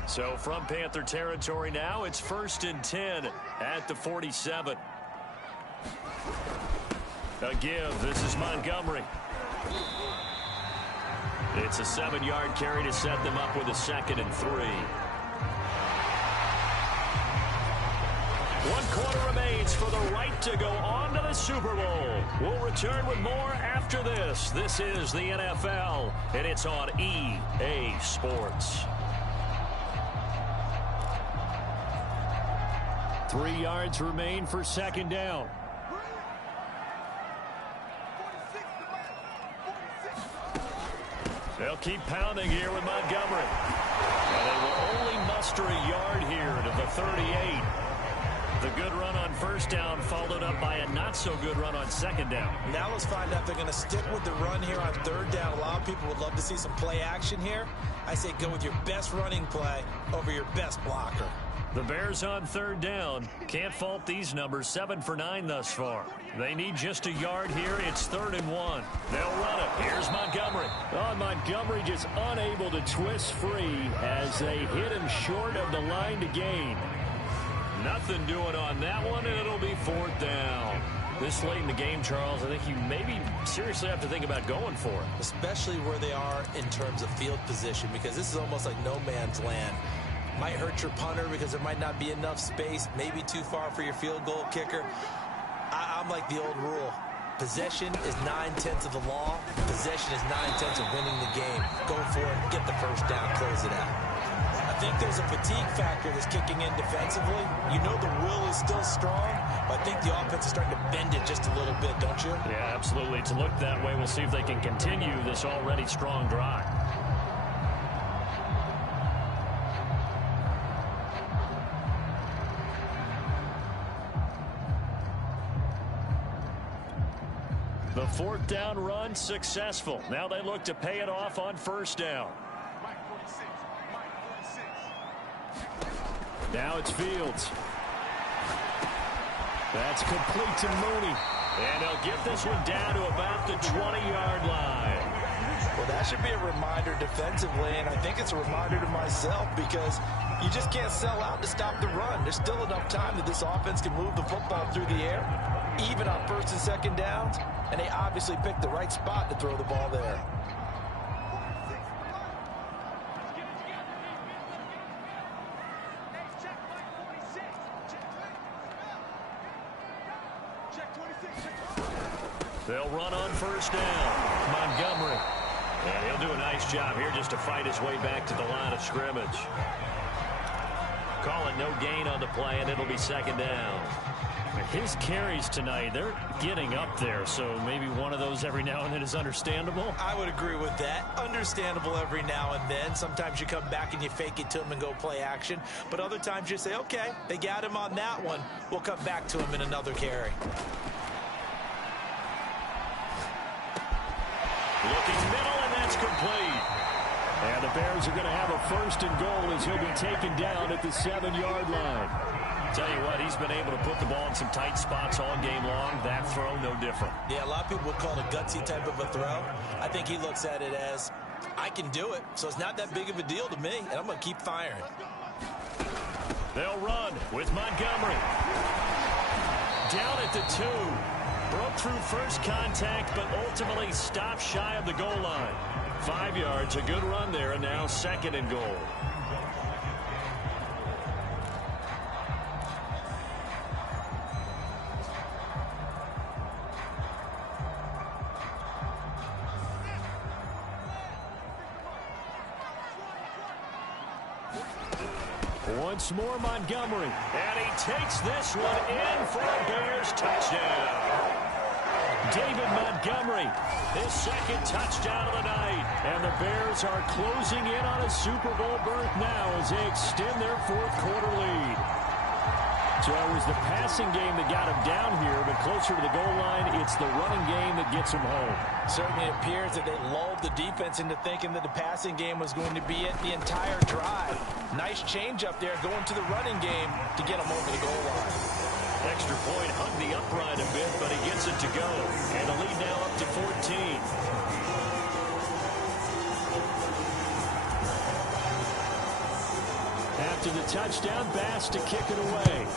So from Panther territory now, it's 1st and 10 at the 47. A give. This is Montgomery. It's a 7-yard carry to set them up with a 2nd and 3. 1 quarter remains for the right to go on to the Super Bowl. We'll return with more after this. This is the NFL, and it's on EA Sports. 3 yards remain for 2nd down. They'll keep pounding here with Montgomery. And they will only muster a yard here to the 38. The good run on 1st down followed up by a not-so-good run on 2nd down. Now let's find out if they're going to stick with the run here on 3rd down. A lot of people would love to see some play action here. I say go with your best running play over your best blocker. The Bears on 3rd down. Can't fault these numbers. 7 for 9 thus far. They need just a yard here. It's 3rd and 1. They'll run it. Here's Montgomery. Oh, Montgomery just unable to twist free as they hit him short of the line to gain. Nothing doing on that one, and it'll be 4th down. This late in the game, Charles, I think you maybe seriously have to think about going for it. Especially where they are in terms of field position, because this is almost like no man's land. Might hurt your punter because there might not be enough space, maybe too far for your field goal kicker. I'm like the old rule. Possession is 9/10 of the law. Possession is 9/10 of winning the game. Go for it, get the first down, close it out. I think there's a fatigue factor that's kicking in defensively. You know the will is still strong, but I think the offense is starting to bend it just a little bit, don't you? Yeah, absolutely. It's looked that way. We'll see if they can continue this already strong drive. The fourth down run successful. Now they look to pay it off on first down. Now it's Fields. That's complete to Mooney. And they'll get this one down to about the 20-yard line. Well, that should be a reminder defensively, and I think it's a reminder to myself because you just can't sell out to stop the run. There's still enough time that this offense can move the football through the air, even on first and second downs, and they obviously picked the right spot to throw the ball there. They'll run on first down. Montgomery. And he'll do a nice job here just to fight his way back to the line of scrimmage. Call it no gain on the play, and it'll be second down. His carries tonight, they're getting up there, so maybe one of those every now and then is understandable. I would agree with that. Understandable every now and then. Sometimes you come back and you fake it to him and go play action. But other times you say, okay, they got him on that one. We'll come back to him in another carry. Looking middle, and that's complete. And the Bears are going to have a first and goal as he'll be taken down at the 7-yard line. Tell you what, he's been able to put the ball in some tight spots all game long. That throw, no different. Yeah, a lot of people would call it a gutsy type of a throw. I think he looks at it as, I can do it, so it's not that big of a deal to me, and I'm going to keep firing. They'll run with Montgomery. Down at the 2. Broke through first contact, but ultimately stopped shy of the goal line. 5 yards, a good run there, and now second and goal. Once more Montgomery, and he takes this one in for a Bears touchdown. David Montgomery, his second touchdown of the night, and the Bears are closing in on a Super Bowl berth now as they extend their fourth quarter lead. So it was the passing game that got him down here, but closer to the goal line, it's the running game that gets him home. Certainly appears that they lulled the defense into thinking that the passing game was going to be it the entire drive. Nice change up there going to the running game to get him over the goal line. Extra point hugged the upright a bit, but he gets it to go. And the lead now up to 14. After the touchdown, Bass to kick it away.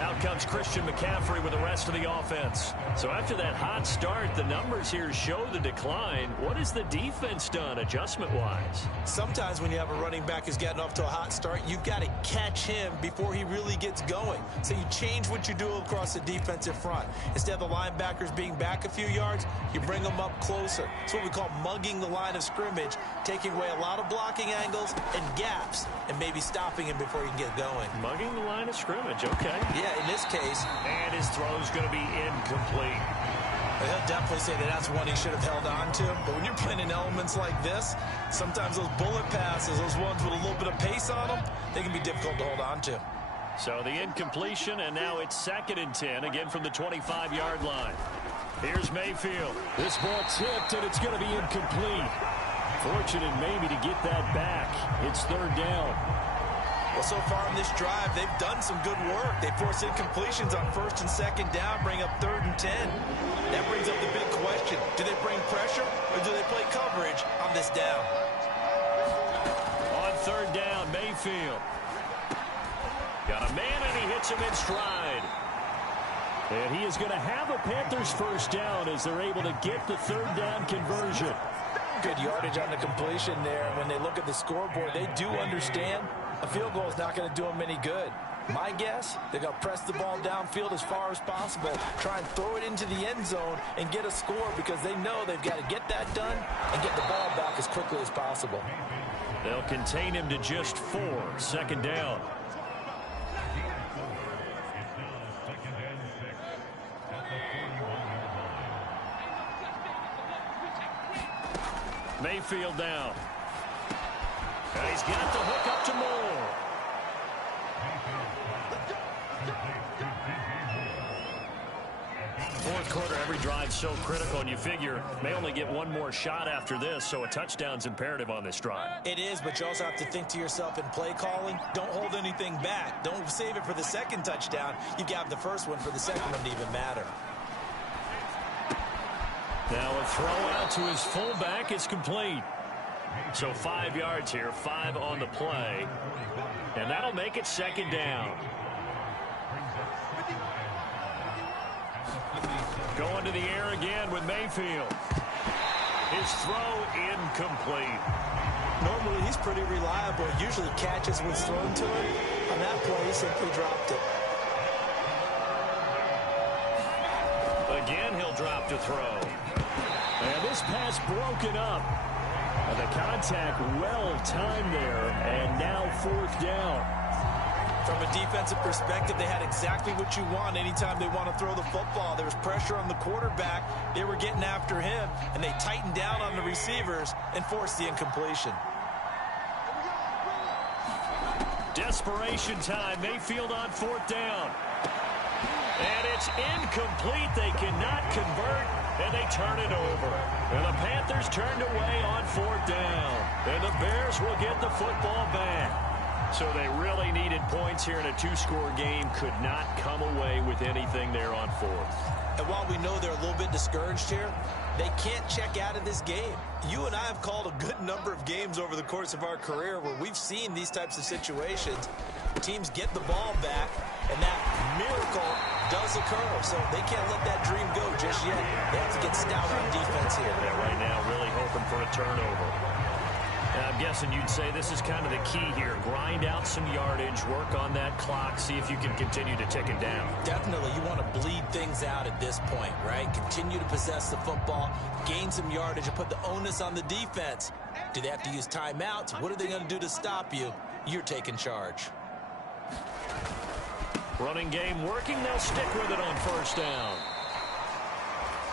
Out comes Christian McCaffrey with the rest of the offense. So after that hot start, the numbers here show the decline. What has the defense done adjustment-wise? Sometimes when you have a running back who's gotten off to a hot start, you've got to catch him before he really gets going. So you change what you do across the defensive front. Instead of the linebackers being back a few yards, you bring them up closer. It's what we call mugging the line of scrimmage, taking away a lot of blocking angles and gaps, and maybe stopping him before he can get going. Mugging the line of scrimmage, okay. Yeah, in this case. And his throw's going to be incomplete. He'll definitely say that that's one he should have held on to. But when you're playing in elements like this, sometimes those bullet passes, those ones with a little bit of pace on them, they can be difficult to hold on to. So the incompletion, and now it's 2nd and 10, again from the 25-yard line. Here's Mayfield. This ball tipped, and it's going to be incomplete. Fortunate maybe to get that back. It's 3rd down. Well, so far in this drive, they've done some good work. They force incompletions on 1st and 2nd down, bring up 3rd and 10. That brings up the big question. Do they bring pressure, or do they play coverage on this down? On 3rd down, Mayfield. Got a man, and he hits him in stride. And he is going to have a Panthers first down as they're able to get the 3rd down conversion. Good yardage on the completion there. When they look at the scoreboard, they do understand A field goal is not going to do them any good. My guess, they're going to press the ball downfield as far as possible, try and throw it into the end zone and get a score because they know they've got to get that done and get the ball back as quickly as possible. They'll contain him to just 4. Second down. Mayfield down. And he's got the hook up to Moore. Fourth quarter, every drive's so critical, and you figure may only get one more shot after this, so a touchdown's imperative on this drive. It is, but you also have to think to yourself in play calling, don't hold anything back. Don't save it for the second touchdown. You got the first one for the second one to even matter. Now a throw out to his fullback is complete. So 5 yards here, 5 on the play, and that'll make it second down. Going to the air again with Mayfield. His throw incomplete. Normally he's pretty reliable. Usually catches what's thrown to him. On that play, he simply dropped it. Again, he'll drop to throw. And this pass broken up. And the contact well timed there, and now fourth down. From a defensive perspective, they had exactly what you want anytime they want to throw the football. There was pressure on the quarterback. They were getting after him, and they tightened down on the receivers and forced the incompletion. Desperation time. Mayfield on fourth down. And it's incomplete. They cannot convert, and they turn it over. And the Panthers turned away on fourth down. And the Bears will get the football back. So they really needed points here in a 2-score game. Could not come away with anything there on fourth. And while we know they're a little bit discouraged here, they can't check out of this game. You and I have called a good number of games over the course of our career where we've seen these types of situations. Teams get the ball back, and that miracle does occur. So they can't let that dream go just yet. They have to get stout on defense here. Yeah, right now really hoping for a turnover. I'm guessing you'd say this is kind of the key here. Grind out some yardage, work on that clock, see if you can continue to tick it down. Definitely. You want to bleed things out at this point, right? Continue to possess the football, gain some yardage, and put the onus on the defense. Do they have to use timeouts? What are they going to do to stop you? You're taking charge. Running game working. They'll stick with it on first down.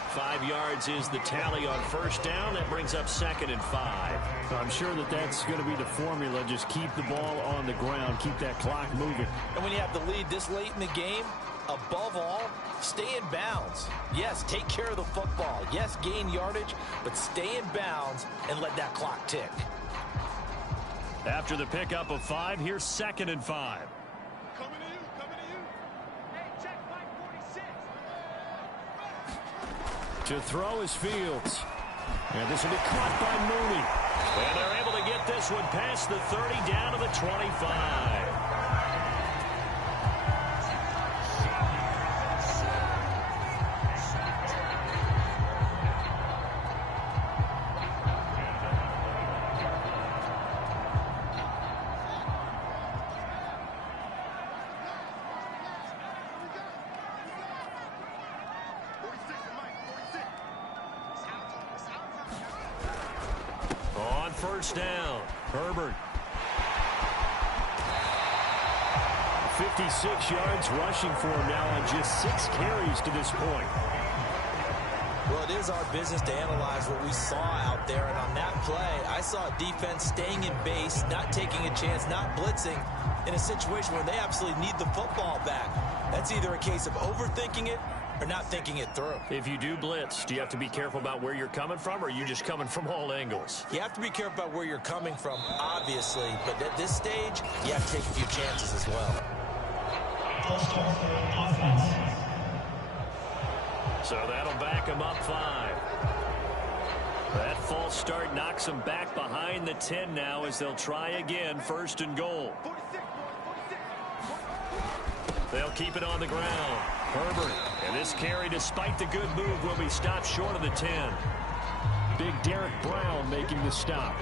5 yards is the tally on first down. That brings up 2nd and 5. I'm sure that's going to be the formula. Just keep the ball on the ground. Keep that clock moving. And when you have the lead this late in the game, above all, stay in bounds. Yes, take care of the football. Yes, gain yardage, but stay in bounds and let that clock tick. After the pickup of 5, here's 2nd and 5. Coming to you, coming to you. Hey, check Mike 46. To throw is Fields. And this will be caught by Mooney. And they're able to get this one past the 30 down to the 25. First down, Herbert. 56 yards rushing for him now on just 6 carries to this point. Well, it is our business to analyze what we saw out there, and on that play, I saw a defense staying in base, not taking a chance, not blitzing, in a situation where they absolutely need the football back. That's either a case of overthinking it or not thinking it through. If you do blitz, do you have to be careful about where you're coming from, or are you just coming from all angles? You have to be careful about where you're coming from, obviously, but at this stage, you have to take a few chances as well. So that'll back him up 5. That false start knocks them back behind the 10 now as they'll try again, 1st and goal. 46, 46. They'll keep it on the ground. Herbert, and this carry, despite the good move, will be stopped short of the 10. Big Derek Brown making the stop.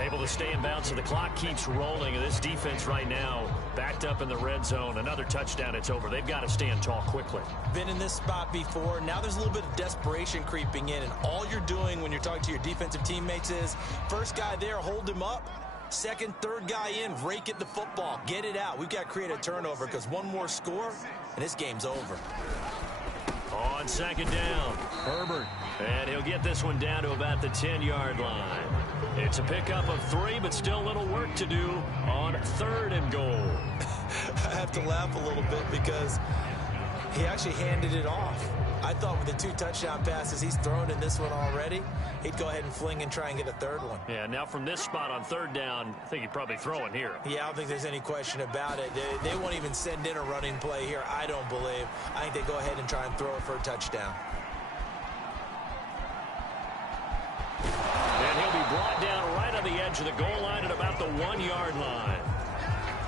Able to stay in bounds, so the clock keeps rolling. And this defense right now backed up in the red zone. Another touchdown, it's over. They've got to stand tall quickly. Been in this spot before. Now there's a little bit of desperation creeping in, and all you're doing when you're talking to your defensive teammates is first guy there, hold him up. Second, third guy in, rake at the football. Get it out. We've got to create a turnover because one more score, and this game's over. On second down, Herbert. And he'll get this one down to about the 10-yard line. It's a pickup of 3, but still a little work to do on 3rd and goal. I have to laugh a little bit because he actually handed it off. I thought with the 2 touchdown passes he's thrown in this one already, he'd go ahead and fling and try and get a 3rd one. Yeah, now from this spot on 3rd down, I think he'd probably throw it here. Yeah, I don't think there's any question about it. They won't even send in a running play here, I don't believe. I think they go ahead and try and throw it for a touchdown. And he'll be brought down right on the edge of the goal line at about the 1-yard line.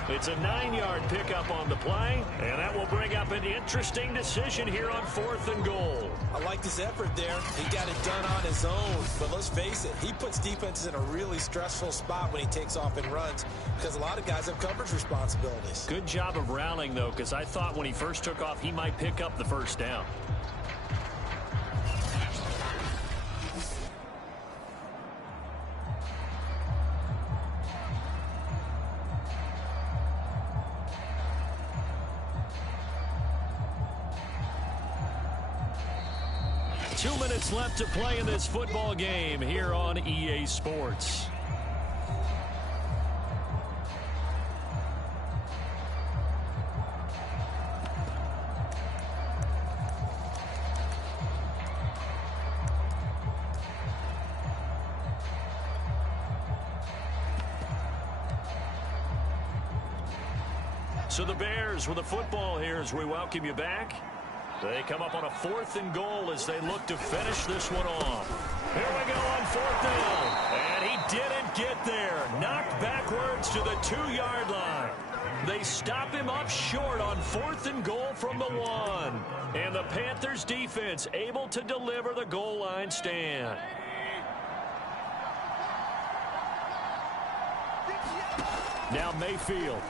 It's a 9-yard pickup on the play, and that will bring up an interesting decision here on 4th and goal. I like his effort there. He got it done on his own, but let's face it, he puts defenses in a really stressful spot when he takes off and runs because a lot of guys have coverage responsibilities. Good job of rallying, though, because I thought when he first took off, he might pick up the first down. Left to play in this football game here on EA Sports. So the Bears with the football here as we welcome you back. They come up on a 4th and goal as they look to finish this one off. Here we go on 4th down. And he didn't get there. Knocked backwards to the 2-yard line. They stop him up short on 4th and goal from the 1. And the Panthers defense able to deliver the goal line stand. Now Mayfield.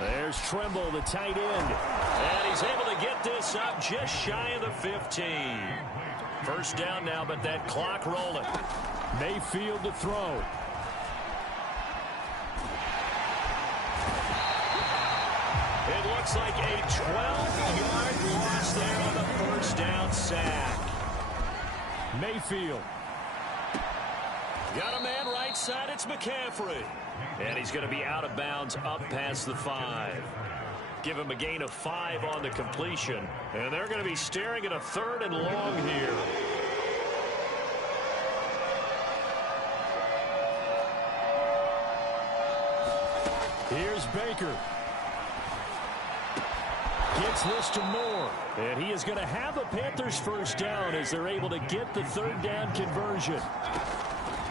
There's Trimble, the tight end. And he's able to get this up just shy of the 15. First down now, but that clock rolling. Mayfield to throw. It looks like a 12-yard loss there on the first down sack. Mayfield. Got a man right side, it's McCaffrey. And he's going to be out of bounds up past the 5. Give him a gain of 5 on the completion. And they're going to be staring at a 3rd and long here. Here's Baker. Gets this to Moore. And he is going to have a Panthers first down as they're able to get the 3rd down conversion.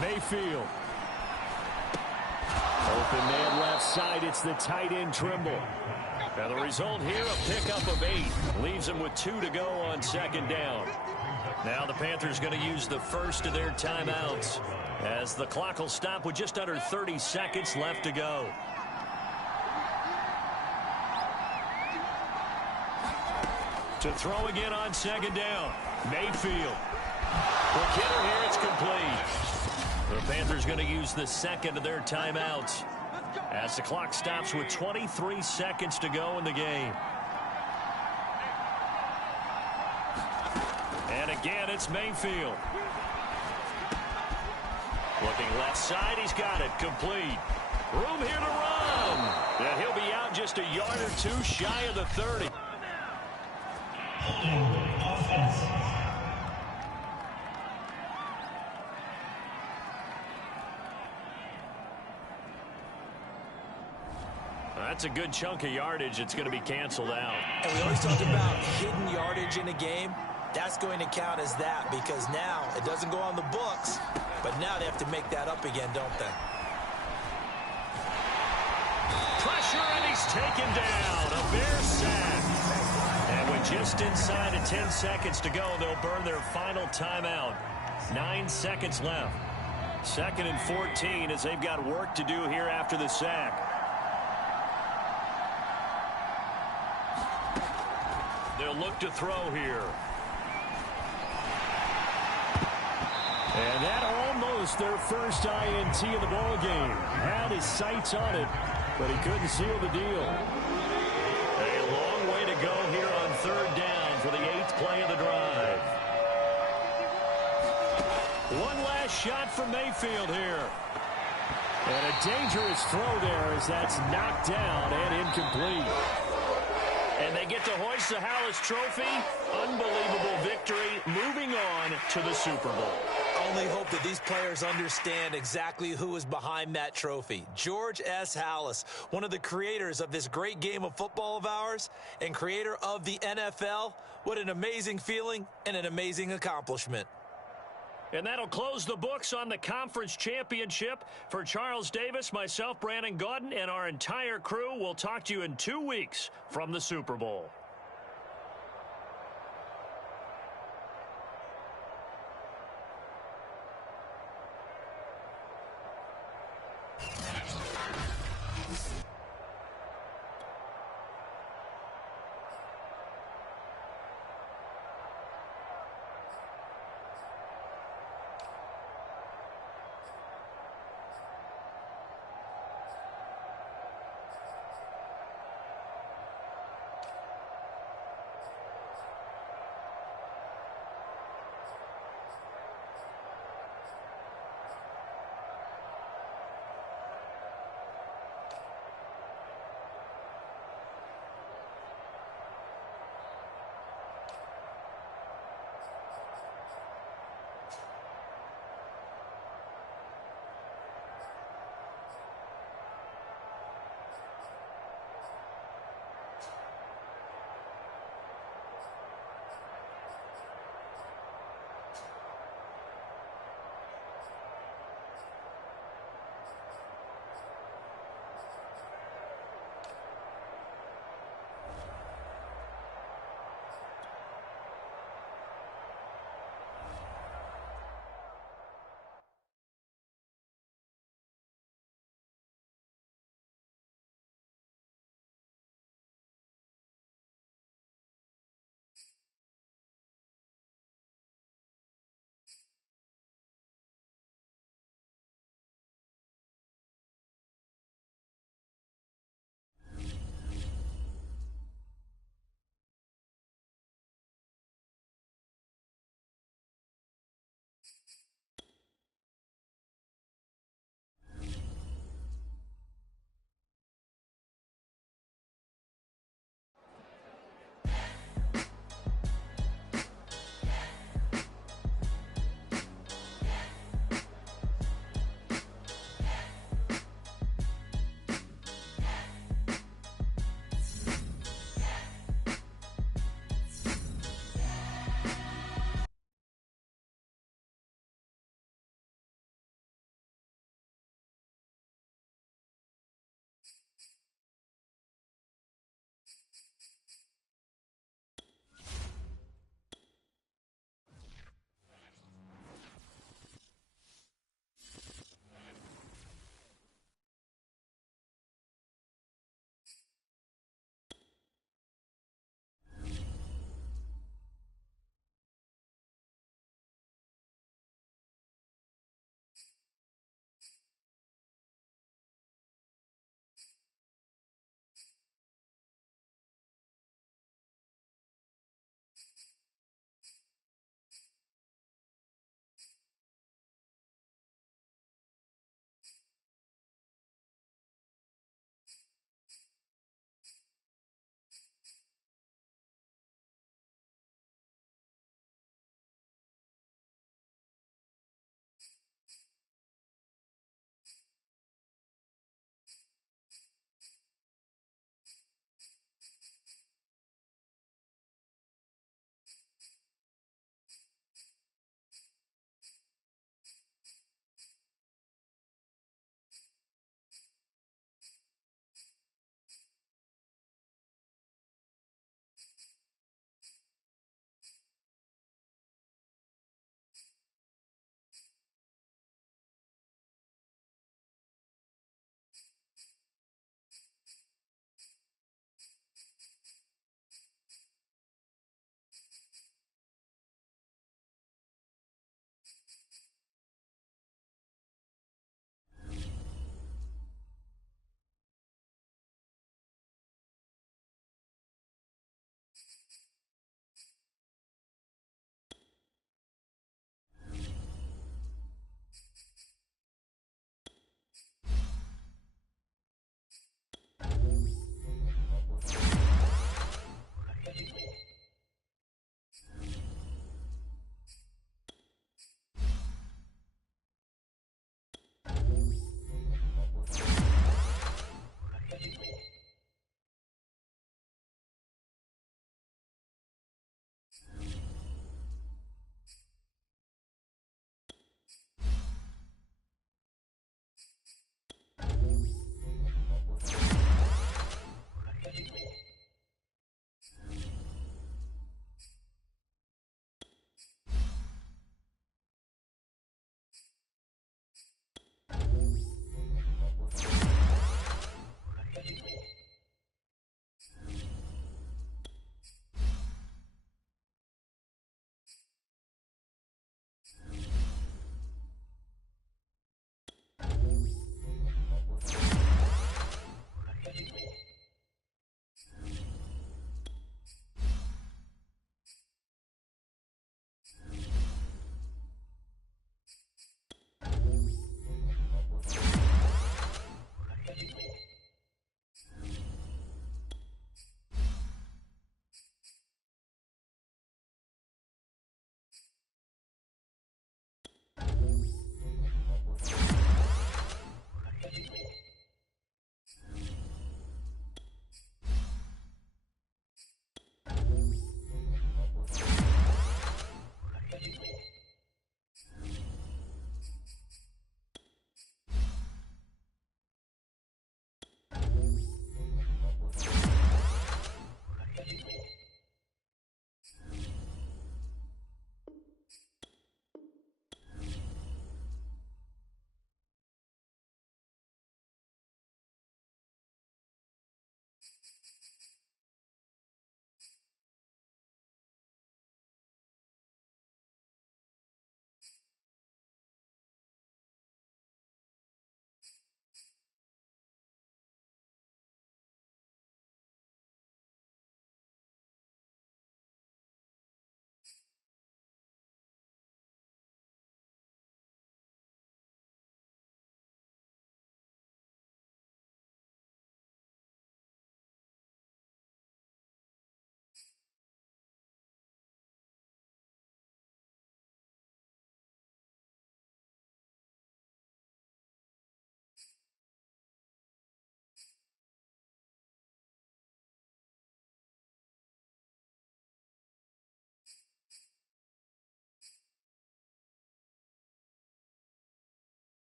Mayfield. Open man left side. It's the tight end Trimble. Now the result here, a pickup of 8. Leaves them with 2 to go on 2nd down. Now the Panthers going to use the first of their timeouts as the clock will stop with just under 30 seconds left to go. To throw again on 2nd down. Mayfield. The kidder here, it's complete. The Panthers going to use the second of their timeouts as the clock stops with 23 seconds to go in the game. And again, it's Mayfield. Looking left side, he's got it complete. Room here to run. And he'll be out just a yard or 2 shy of the 30. Offense. That's a good chunk of yardage. It's going to be canceled out. And we always talk about hidden yardage in a game. That's going to count as that because now it doesn't go on the books, but now they have to make that up again, don't they? Pressure, and he's taken down. A Bear sack. And with just inside of 10 seconds to go, they'll burn their final timeout. 9 seconds left. 2nd and 14 as they've got work to do here after the sack. They'll look to throw here. And that almost their first INT of the ball game. Had his sights on it, but he couldn't seal the deal. A long way to go here on 3rd down for the 8th play of the drive. One last shot from Mayfield here. And a dangerous throw there as that's knocked down and incomplete. And they get to hoist the Hallis Trophy. Unbelievable victory. Moving on to the Super Bowl. Only hope that these players understand exactly who is behind that trophy. George S. Hallis, one of the creators of this great game of football of ours and creator of the NFL. What an amazing feeling and an amazing accomplishment. And that'll close the books on the conference championship. For Charles Davis, myself, Brandon Gaudin, and our entire crew, we'll talk to you in 2 weeks from the Super Bowl.